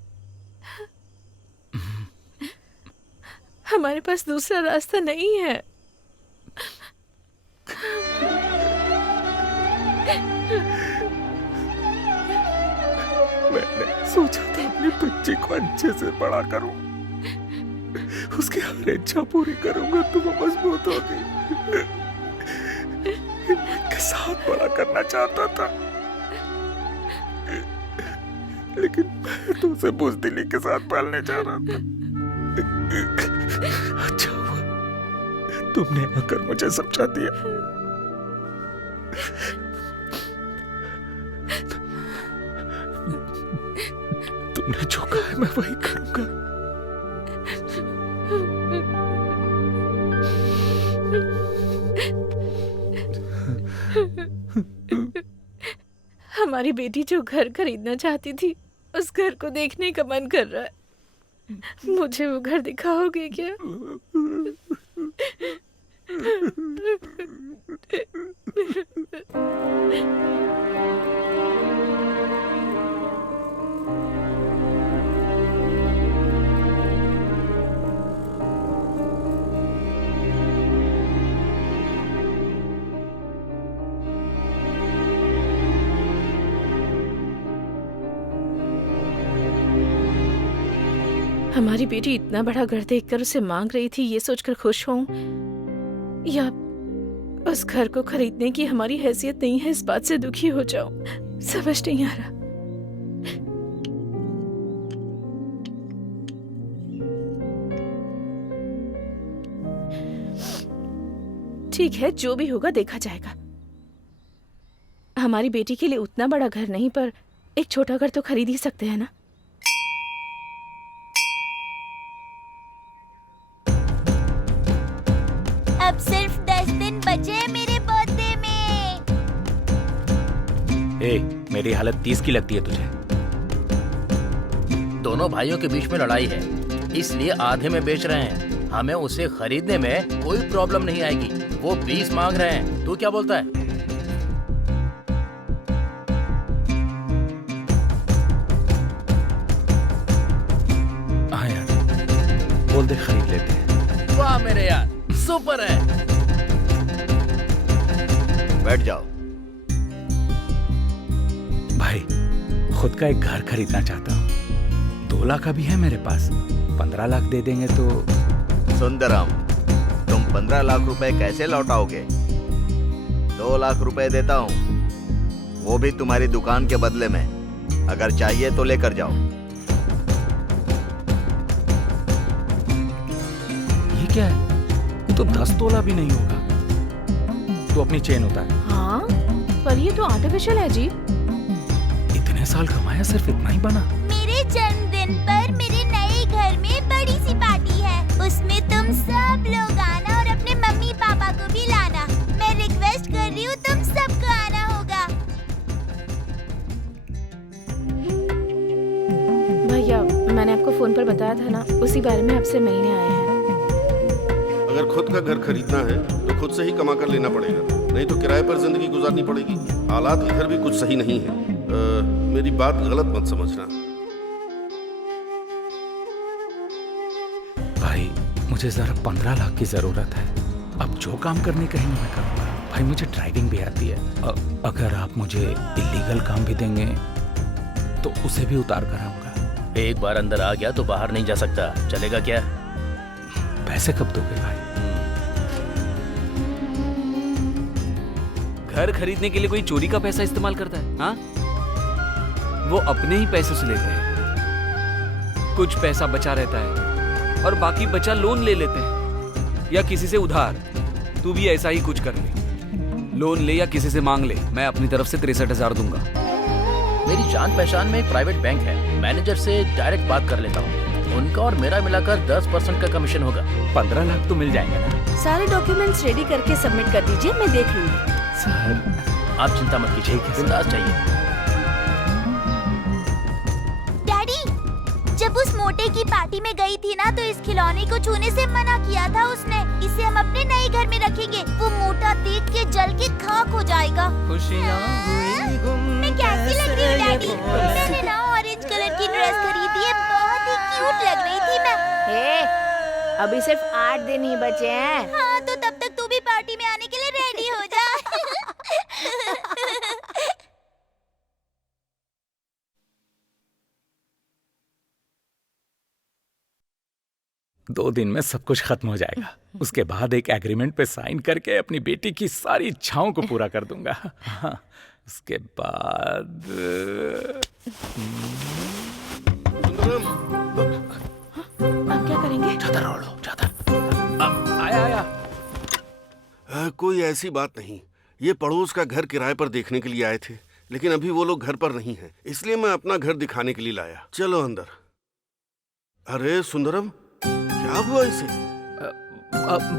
हमारे पास दूसरा रास्ता नहीं है। मैंने सोचा था अपने बच्चे को अच्छे से बड़ा करूं, उसकी हर इच्छा पूरी करूंगा तो वो मजबूत होगी। हिम्मत के साथ बड़ा करना चाहता था, लेकिन मैं तो उसे बुज़दिली के साथ पालने जा रहा था। अच्छा हुआ तुमने आकर मुझे समझा दिया। तुमने जो कहा है मैं वही करूंगा। हमारी बेटी जो घर खरीदना चाहती थी, उस घर को देखने का मन कर रहा है। मुझे वो घर दिखाओगे क्या? हमारी बेटी इतना बड़ा घर देखकर उसे मांग रही थी, ये सोचकर खुश हूँ, या उस घर को खरीदने की हमारी हैसियत नहीं है इस बात से दुखी हो जाऊं? समझ नहीं आ रहा। ठीक है, जो भी होगा देखा जाएगा। हमारी बेटी के लिए उतना बड़ा घर नहीं, पर एक छोटा घर तो खरीद ही सकते हैं ना। अब सिर्फ 10 दिन बचे हैं मेरे बर्थडे में। मेरी हालत 30 की लगती है तुझे? दोनों भाइयों के बीच में लड़ाई है, इसलिए आधे में बेच रहे हैं। हमें उसे खरीदने में कोई प्रॉब्लम नहीं आएगी। वो 20 मांग रहे हैं, तू क्या बोलता है? हाँ यार, बोल दे खरीद लेते हैं। वाह मेरे यार, सुपर है। बैठ जाओ। भाई, खुद का एक घर खरीदना चाहता हूँ। 2 लाख अभी है मेरे पास, 15 लाख दे देंगे तो। सुंदरम, तुम 15 लाख रुपए कैसे लौटाओगे? 2 लाख रुपए देता हूँ, वो भी तुम्हारी दुकान के बदले में। अगर चाहिए तो लेकर जाओ। ये क्या है? ये तो 10 तोला भी नहीं होगा। तू अपनी चेन उतार। हाँ, पर ये तो आर्टिफिशियल है जी। इतने साल कमाया, सिर्फ इतना ही बना। मेरे जन्मदिन पर मेरे नए घर में बड़ी सी पार्टी है, उसमें तुम सब लोग आना और अपने मम्मी पापा को भी लाना। मैं रिक्वेस्ट कर रही हूँ, तुम सबको आना होगा। भैया, मैंने आपको फोन पर बताया था ना, उसी बारे में आपसे मिलने आए हैं। अगर खुद का घर खरीदना है तो खुद से ही कमा कर लेना पड़ेगा, नहीं तो किराए पर जिंदगी गुजारनी पड़ेगी। हालात इधर भी कुछ सही नहीं है। मेरी बात गलत मत समझना। भाई, मुझे जरा 15 लाख की जरूरत है। अब जो काम करने कहेंगे मैं करूँगा। भाई, मुझे ड्राइविंग भी आती है। अगर आप मुझे इलीगल काम भी देंगे तो उसे भी उतार कर आऊंगा। एक बार अंदर आ गया तो बाहर नहीं जा सकता, चलेगा क्या? पैसे कब दोगे भाई? घर खरीदने के लिए कोई चोरी का पैसा इस्तेमाल करता है? हाँ, वो अपने ही पैसों से लेते हैं। कुछ पैसा बचा रहता है और बाकी बचा लोन ले लेते हैं या किसी से उधार। तू भी ऐसा ही कुछ कर ले, लोन ले या किसी से मांग ले। मैं अपनी तरफ से 63,000 दूंगा। मेरी जान पहचान में एक प्राइवेट बैंक है, मैनेजर से डायरेक्ट बात कर लेता हूँ। उनका और मेरा मिलाकर 10% का कमीशन होगा। 15 लाख तो मिल जाएंगे ना? सारे डॉक्यूमेंट्स रेडी करके सबमिट कर दीजिए, मैं देख लूंगी। सर, आप चिंता मत कीजिए, बिंदास चाहिए। डैडी, जब उस मोटे की पार्टी में गई थी ना, तो इस खिलौने को छूने से मना किया था उसने। इसे हम अपने नए घर में रखेंगे। वो मोटा देख के जल के खाक हो जाएगा। मैं कैसी लग रही हूँ डैडी? मैंने ना ऑरेंज कलर की ड्रेस खरीदी है, बहुत ही क्यूट लग रही थी मैं। अभी सिर्फ 8 दिन ही बचे हैं। हाँ, तो तब तक तू भी पार्टी में आने के लिए रेडी हो जा। 2 दिन में सब कुछ खत्म हो जाएगा। उसके बाद एक एग्रीमेंट पे साइन करके अपनी बेटी की सारी इच्छाओं को पूरा कर दूंगा। हाँ, उसके बाद आप क्या करेंगे? चादर ओढ़ लो, चादर। आया। कोई ऐसी बात नहीं। ये पड़ोस का घर किराए पर देखने के लिए आए थे, लेकिन अभी वो लोग घर पर नहीं हैं, इसलिए मैं अपना घर दिखाने के लिए लाया। चलो अंदर। अरे सुंदरम, क्या हुआ इसे?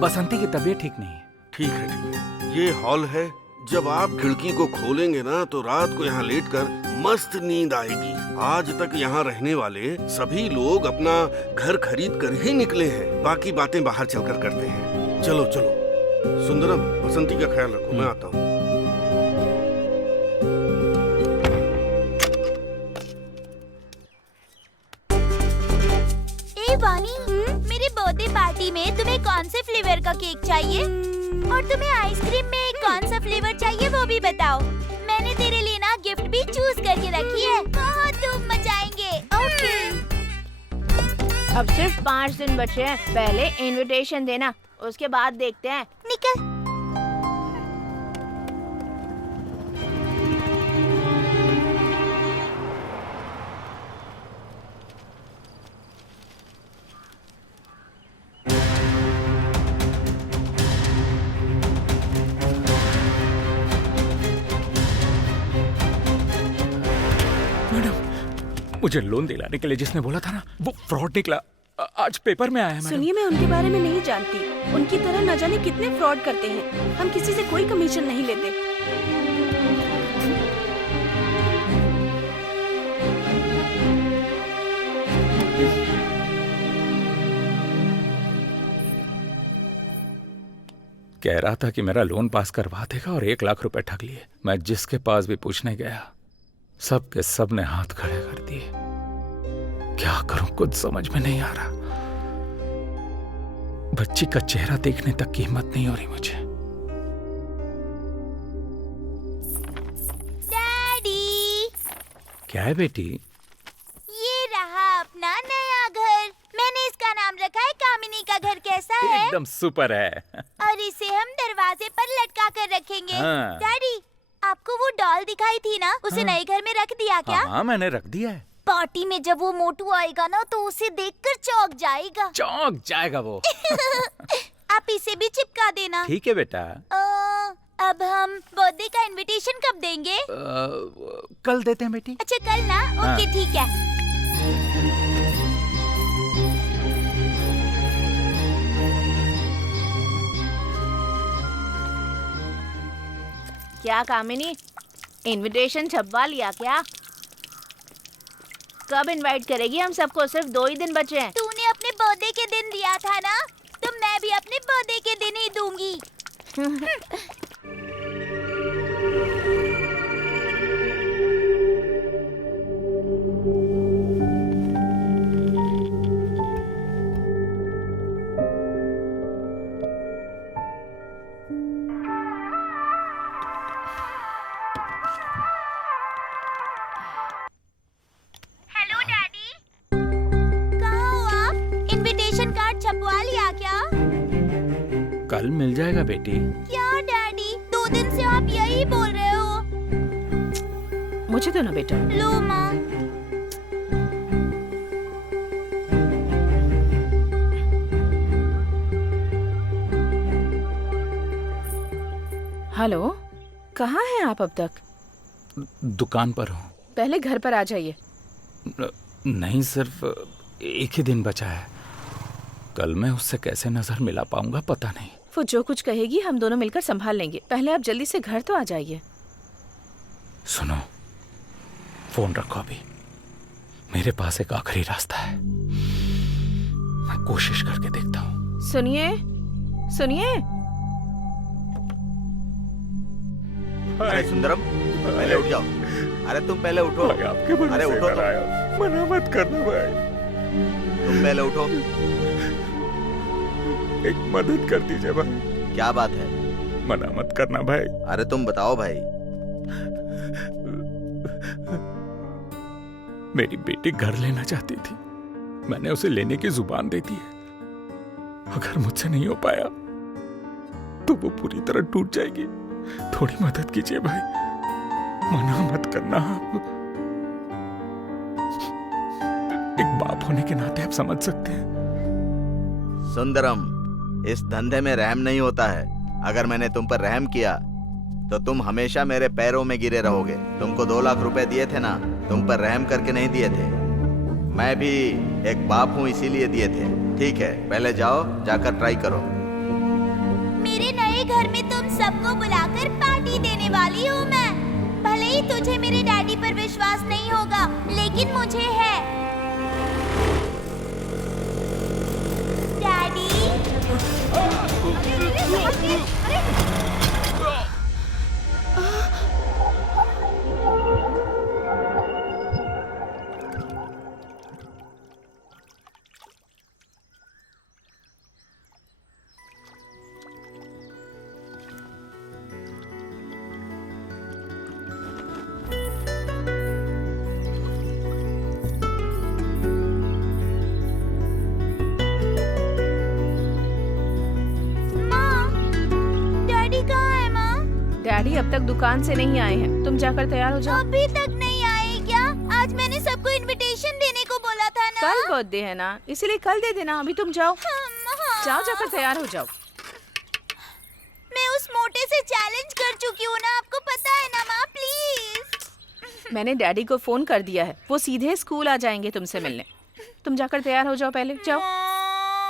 बसंती की तबीयत ठीक नहीं है। ठीक है, ठीक है। ये हॉल है। जब आप खिड़की को खोलेंगे ना, तो रात को यहाँ लेटकर मस्त नींद आएगी। आज तक यहाँ रहने वाले सभी लोग अपना घर खरीद कर ही निकले हैं। बाकी बातें बाहर चलकर करते हैं। चलो चलो। सुंदरम, बसंती का ख्याल रखो, मैं आता हूँ। वानी, मेरे बर्थडे पार्टी में तुम्हें कौन से फ्लेवर का केक चाहिए? और तुम्हें आइसक्रीम में कौन सा फ्लेवर चाहिए वो भी बताओ। मैंने तेरे लिए ना गिफ्ट भी चूज करके रखी है, बहुत धूम मचाएंगे। ओके। अब सिर्फ 5 दिन बचे हैं। पहले इनविटेशन देना, उसके बाद देखते हैं। निकल। मुझे लोन दिलाने के लिए जिसने बोला था ना, वो फ्रॉड निकला। आज पेपर में आया। सुनिए, मैं उनके बारे में नहीं जानती। उनकी तरह न जाने कितने फ्रॉड करते हैं। हम किसी से कोई कमीशन नहीं लेते। कह रहा था कि मेरा लोन पास करवा देगा और 1 लाख रुपए ठग लिए। मैं जिसके पास भी पूछने गया सब के सब ने हाथ खड़े कर दिए। क्या करूं कुछ समझ में नहीं आ रहा। बच्ची का चेहरा देखने तक की हिम्मत नहीं हो रही मुझे। डैडी। क्या है बेटी? ये रहा अपना नया घर। मैंने इसका नाम रखा है कामिनी का घर। कैसा है? एकदम सुपर है। और इसे हम दरवाजे पर लटका कर रखेंगे। हाँ। डैडी, आपको वो डॉल दिखाई थी ना, उसे हाँ। नए घर में रख दिया क्या? हाँ मैंने रख दिया है। पार्टी में जब वो मोटू आएगा ना तो उसे देखकर चौंक जाएगा। चौंक जाएगा वो। आप इसे भी चिपका देना। ठीक है बेटा। अब हम बर्थडे का इनविटेशन कब देंगे? कल देते हैं बेटी। अच्छा कल ना। हाँ। ओके ठीक है। क्या कामिनी, इनविटेशन छपवा लिया क्या? कब इनवाइट करेगी हम सबको? सिर्फ 2 ही दिन बचे हैं। तूने अपने बर्थडे के दिन दिया था ना, तो मैं भी अपने बर्थडे के दिन ही दूंगी। Hello daddy. कहाँ हो आप? इनविटेशन कार्ड छपवा लिया क्या? कल मिल जाएगा बेटी। क्या डैडी, 2 दिन से आप यही बोल रहे हो। मुझे दो ना बेटा। लो माँ। हेलो, कहाँ हैं आप अब तक? दुकान पर हूँ। पहले घर पर आ जाइए। नहीं, सिर्फ 1 ही दिन बचा है। कल मैं उससे कैसे नजर मिला पाऊंगा पता नहीं। वो जो कुछ कहेगी हम दोनों मिलकर संभाल लेंगे। पहले आप जल्दी से घर तो आ जाइए। सुनो, फोन रखो अभी। मेरे पास एक आखिरी रास्ता है, मैं कोशिश करके देखता हूँ। सुनिए सुनिए। अरे सुंदरम, पहले उठ जाओ। अरे तुम पहले उठो। आपके भरोसे अरे उठो कर आया। मना मत करना भाई। तुम पहले उठो। एक मदद कर दीजिए भाई। क्या बात है? मना मत करना भाई। अरे तुम बताओ भाई। मेरी बेटी घर लेना चाहती थी, मैंने उसे लेने की जुबान दे दी है। अगर मुझसे नहीं हो पाया तो वो पूरी तरह टूट जाएगी। थोड़ी मदद कीजिए भाई, मना मत करना आप। एक बाप होने के नाते आप समझ सकते हैं। सुंदरम, इस धंधे में रहम नहीं होता है। अगर मैंने तुम पर रहम किया तो तुम हमेशा मेरे पैरों में गिरे रहोगे। तुमको 2 लाख रुपए दिए थे ना, तुम पर रहम करके नहीं दिए थे। मैं भी एक बाप हूँ, इसीलिए दिए थे। ठीक है, पहले जाओ, जाकर ट्राई करो। मेरे नए घर में तुम सबको बुलाकर पार्टी देने वाली हूँ मैं। भले ही तुझे मेरे डैडी पर विश्वास नहीं होगा, लेकिन मुझे है। डैडी। डैडी अब तक दुकान से नहीं आए हैं। तुम जाकर तैयार हो जाओ। अभी तक नहीं आए क्या? आज मैंने सबको इनविटेशन देने को बोला था ना। कल बर्थडे है ना, इसीलिए कल दे देना। अभी तुम जाओ। जाओ, जाकर तैयार हो जाओ। मैं उस मोटे से चैलेंज कर चुकी हूँ ना, आपको पता है ना माँ। प्लीज। मैंने डैडी को फोन कर दिया है, वो सीधे स्कूल आ जाएंगे तुमसे मिलने। तुम जाकर तैयार हो जाओ। पहले जाओ।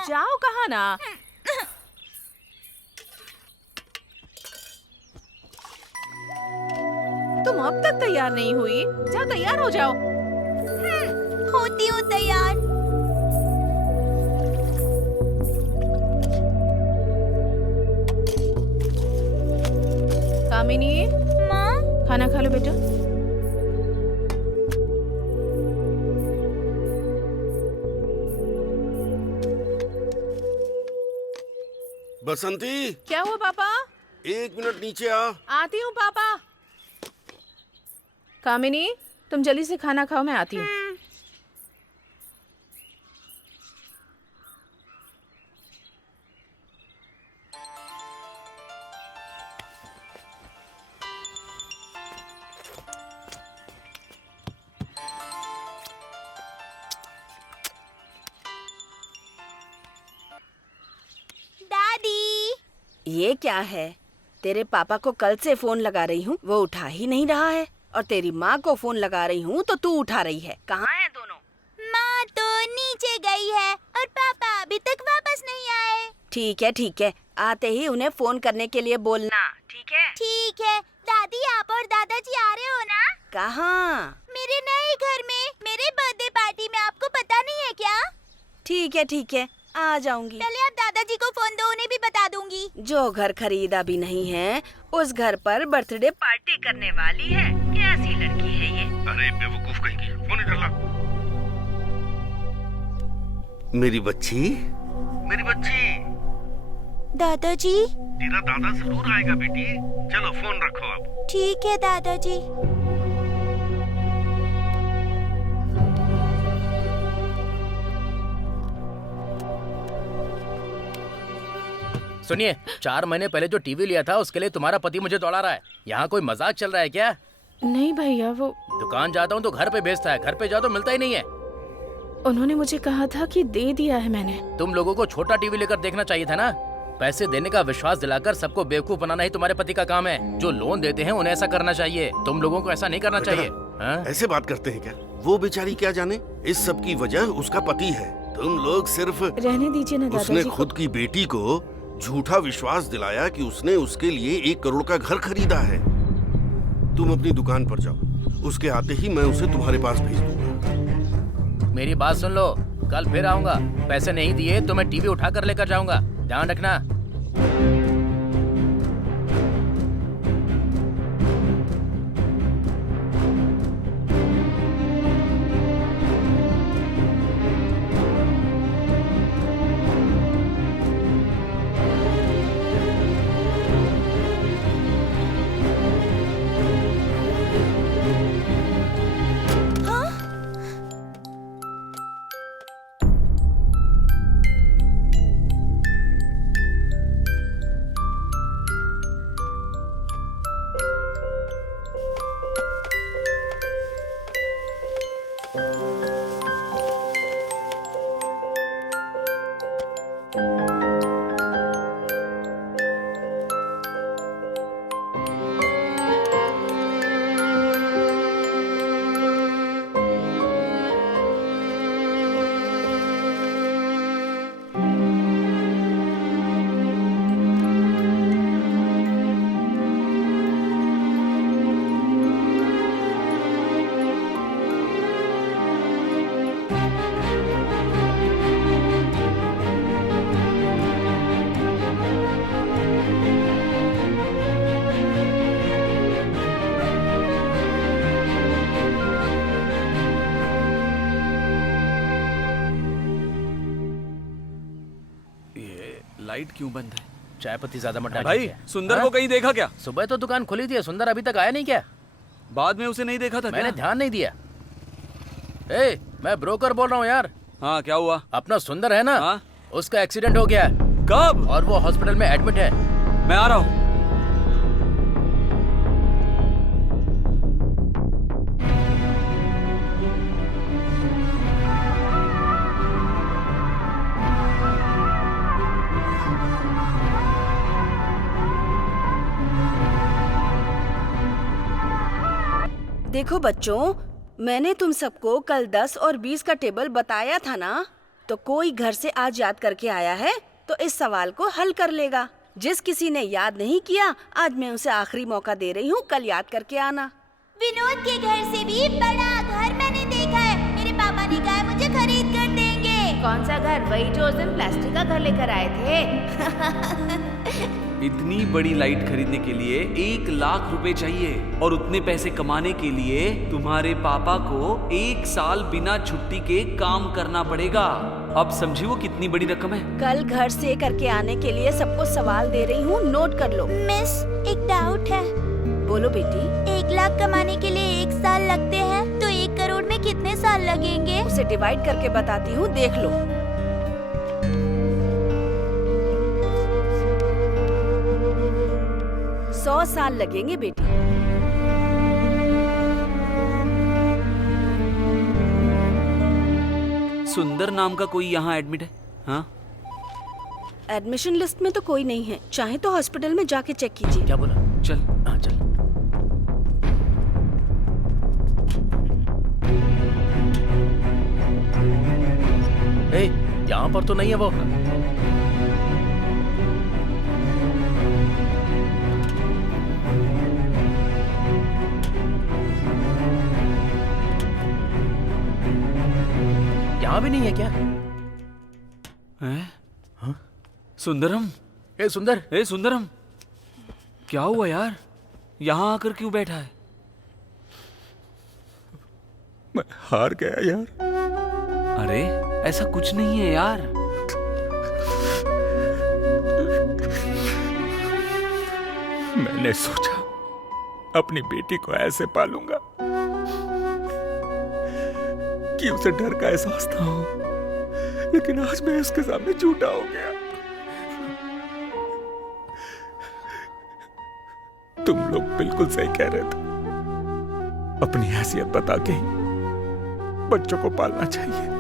जाओ। कहाँ ना। तुम अब तक तैयार नहीं हुई? जाओ, तैयार हो जाओ। होती हूँ तैयार। कामिनी, माँ, खाना खा लो बेटा। बसंती, क्या हुआ पापा? 1 मिनट नीचे आ। आती हूँ पापा। कामिनी, तुम जल्दी से खाना खाओ, मैं आती हूँ। दादी। ये क्या है? तेरे पापा को कल से फोन लगा रही हूँ, वो उठा ही नहीं रहा है, और तेरी माँ को फोन लगा रही हूँ तो तू उठा रही है। कहाँ है दोनों? माँ तो नीचे गई है और पापा अभी तक वापस नहीं आए। ठीक है, आते ही उन्हें फोन करने के लिए बोलना, ठीक है? ठीक है। दादी, आप और दादाजी आ रहे हो ना? कहाँ? मेरे नए घर में, मेरे बर्थडे पार्टी में। आपको पता नहीं है क्या? ठीक है, आ जाऊंगी। पहले आप दादाजी को फोन दो, उन्हें भी बता दूंगी। जो घर खरीदा भी नहीं है, उस घर पर बर्थडे पार्टी करने वाली है। कैसी लड़की है ये? अरे बेवकूफ कहीं की, फोन इधर ला। मेरी बच्ची, मेरी बच्ची। दादाजी। तेरा दादा जरूर आएगा बेटी। चलो फोन रखो अब। ठीक है दादाजी। सुनिए, 4 महीने पहले जो टीवी लिया था उसके लिए तुम्हारा पति मुझे दौड़ा रहा है। यहाँ कोई मजाक चल रहा है क्या? नहीं भैया, वो दुकान जाता हूँ तो घर पे भेजता है, घर पे जाओ तो मिलता ही नहीं है। उन्होंने मुझे कहा था कि दे दिया है मैंने। तुम लोगों को छोटा टीवी लेकर देखना चाहिए था ना। पैसे देने का विश्वास दिलाकर सबको बेवकूफ बनाना ही तुम्हारे पति का काम है। जो लोन देते हैं उन्हें ऐसा करना चाहिए, तुम लोगों को ऐसा नहीं करना चाहिए। हाँ? ऐसे बात करते हैं क्या? वो बेचारी क्या जाने, इस सब की वजह उसका पति है। तुम लोग सिर्फ रहने दीजिए ना दादाजी उसने को। खुद की बेटी को झूठा विश्वास दिलाया कि उसने उसके लिए 1 करोड़ का घर खरीदा है। तुम अपनी दुकान पर जाओ, उसके आते ही मैं उसे तुम्हारे पास भेज दूंगा। मेरी बात सुन लो, कल फिर आऊंगा। पैसे नहीं दिए तो मैं टीवी उठा कर लेकर जाऊंगा, ध्यान रखना। लाइट क्यों बंद है? चाय पत्ती ज्यादा मत डालिए। भाई, सुंदर को कहीं देखा क्या? सुबह तो दुकान खुली थी, सुंदर अभी तक आया नहीं क्या? बाद में उसे नहीं देखा था मैंने क्या? ध्यान नहीं दिया। ए, मैं ब्रोकर बोल रहा हूँ यार। हाँ, क्या हुआ? अपना सुंदर है ना? हाँ? उसका एक्सीडेंट हो गया। कब? और वो हॉस्पिटल में एडमिट है। मैं आ रहा हूँ। देखो बच्चों, मैंने तुम सबको कल 10 और 20 का टेबल बताया था ना। तो कोई घर से आज याद करके आया है तो इस सवाल को हल कर लेगा। जिस किसी ने याद नहीं किया, आज मैं उसे आखिरी मौका दे रही हूँ, कल याद करके आना। विनोद के घर से भी बड़ा घर मैंने देखा है। मेरे पापा ने कहा है मुझे खरीद कर देंगे। कौन सा घर? वही जो उस दिन प्लास्टिक का घर लेकर आए थे। इतनी बड़ी लाइट खरीदने के लिए 1 लाख रुपए चाहिए और उतने पैसे कमाने के लिए तुम्हारे पापा को 1 साल बिना छुट्टी के काम करना पड़ेगा। अब समझी वो कितनी बड़ी रकम है। कल घर से करके आने के लिए सबको सवाल दे रही हूँ, नोट कर लो। मिस, एक डाउट है। बोलो बेटी। 1 लाख कमाने के लिए 1 साल लगते हैं, तो 1 करोड़ में कितने साल लगेंगे? उसे डिवाइड करके बताती हूँ, देख लो। 100 साल लगेंगे बेटी। सुंदर नाम का कोई यहाँ एडमिट है? हाँ, एडमिशन लिस्ट में तो कोई नहीं है, चाहे तो हॉस्पिटल में जाके चेक कीजिए। क्या बोला? चल। हाँ चल। ए, यहाँ पर तो नहीं है वो। यहाँ भी नहीं है क्या? हैं? हाँ? सुंदरम, ए सुंदर, ए सुंदरम, क्या हुआ यार? यहाँ आकर क्यों बैठा है? मैं हार गया यार। अरे ऐसा कुछ नहीं है यार। मैंने सोचा अपनी बेटी को ऐसे पालूंगा कि उसे डर का एहसास ना हो, लेकिन आज मैं उसके सामने झूठा हो गया। तुम लोग बिल्कुल सही कह रहे थे, अपनी हैसियत बता के ही बच्चों को पालना चाहिए।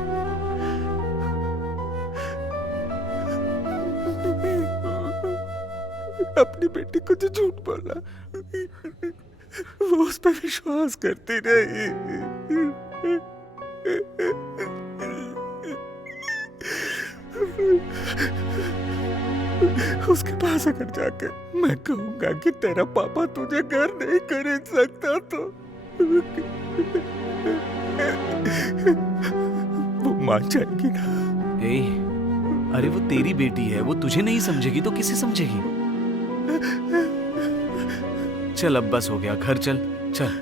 अपनी बेटी को जो झूठ बोला, वो उस पर विश्वास करती रही। उसके पास अगर जाके मैं कहूंगा कि तेरा पापा तुझे घर नहीं खरीद सकता, तो वो मान जाएगी ना? ए, अरे वो तेरी बेटी है, वो तुझे नहीं समझेगी तो किसे समझेगी? चल अब बस हो गया, घर चल, चल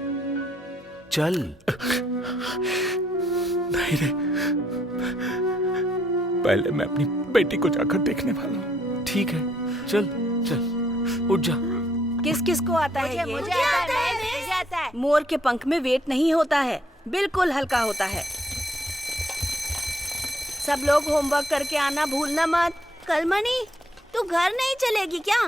चल। नहीं रे, पहले मैं अपनी बेटी को जाकर देखने वाला हूँ। ठीक है, चल चल, उठ जा। किस किस को आता है ये? मुझे आता है, मुझे आता है। मोर के पंख में वेट नहीं होता है, बिल्कुल हल्का होता है। सब लोग होमवर्क करके आना भूलना मत। कलमनी, तू घर नहीं चलेगी क्या?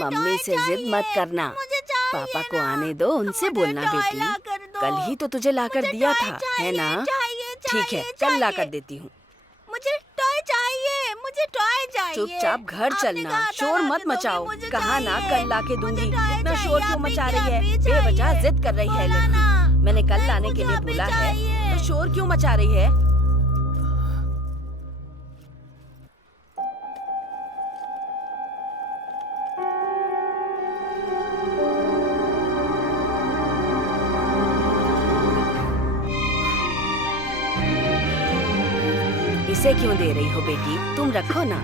मम्मी से जिद मत करना। मुझे चाय पापा को आने दो, उनसे बोलना बेटी। कल ही तो तुझे लाकर दिया था, है ना? ठीक है, कल लाकर देती हूँ। मुझे टॉय चाहिए, मुझे टॉय चाहिए। चुपचाप घर आपने चलना, कहा था शोर ना, मत दोगे, मचाओ। मुझे कहा ना चाहिए। कल लाके दूंगी। मुझे टॉय इतना शोर चाहिए, क्यों अभी मचा के रही है? अभी बेवजह चाहिए। जिद कर रही है बोला लड़की। ना। मैंने कल लाने के मुझे लिए अभी बोला है, चाहिए। तो शोर क्यों मचा रही है? इसे क्यों दे रही हो बेटी? तुम रखो ना।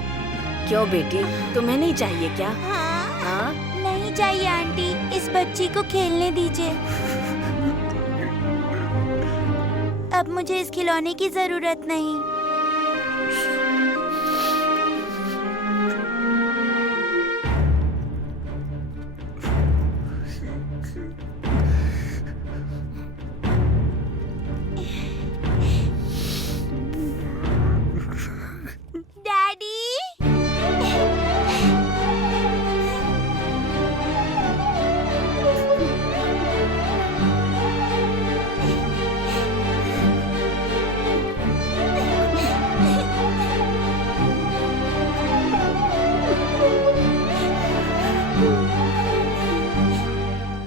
क्यों बेटी, तुम्हें नहीं चाहिए क्या? हाँ? नहीं चाहिए आंटी, इस बच्ची को खेलने दीजिए। अब मुझे इस खिलौने की जरूरत नहीं। डैडी,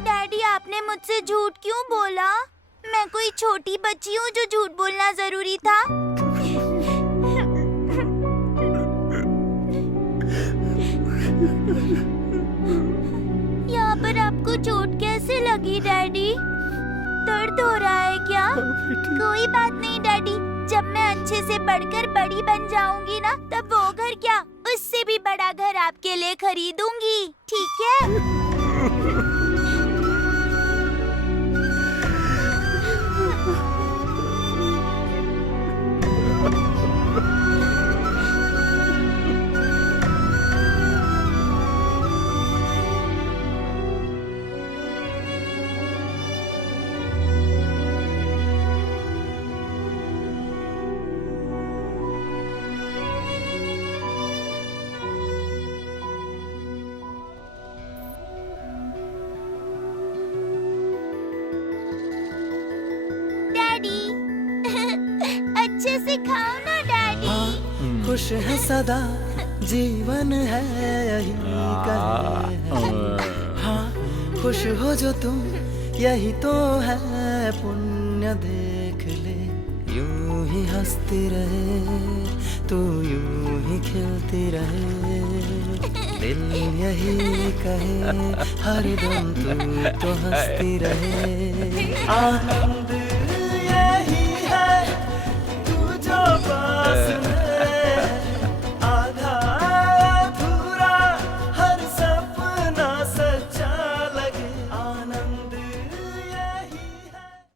डैडी आपने मुझसे झूठ क्यों बोला? मैं कोई छोटी बच्ची हूँ जो झूठ बोलना जरूरी था? यहाँ पर आपको चोट कैसे लगी डैडी? दर्द हो रहा है क्या? कोई बात नहीं डैडी, जब मैं अच्छे से पढ़कर बड़ी बन जाऊंगी ना, तब वो घर क्या, उससे भी बड़ा घर आपके लिए खरीदूंगी, ठीक है? डैडी, अच्छे से खाओ ना डैडी। खुश है सदा, जीवन है यही कहे। हाँ, खुश हो जो तुम, यही तो है पुण्य। देख ले, यूं ही हंसती रहे तू, यूं ही खिलती रहे। दिल यही कहे हरदम तू तो हंसती रहे। आनंद यही है तू जो पास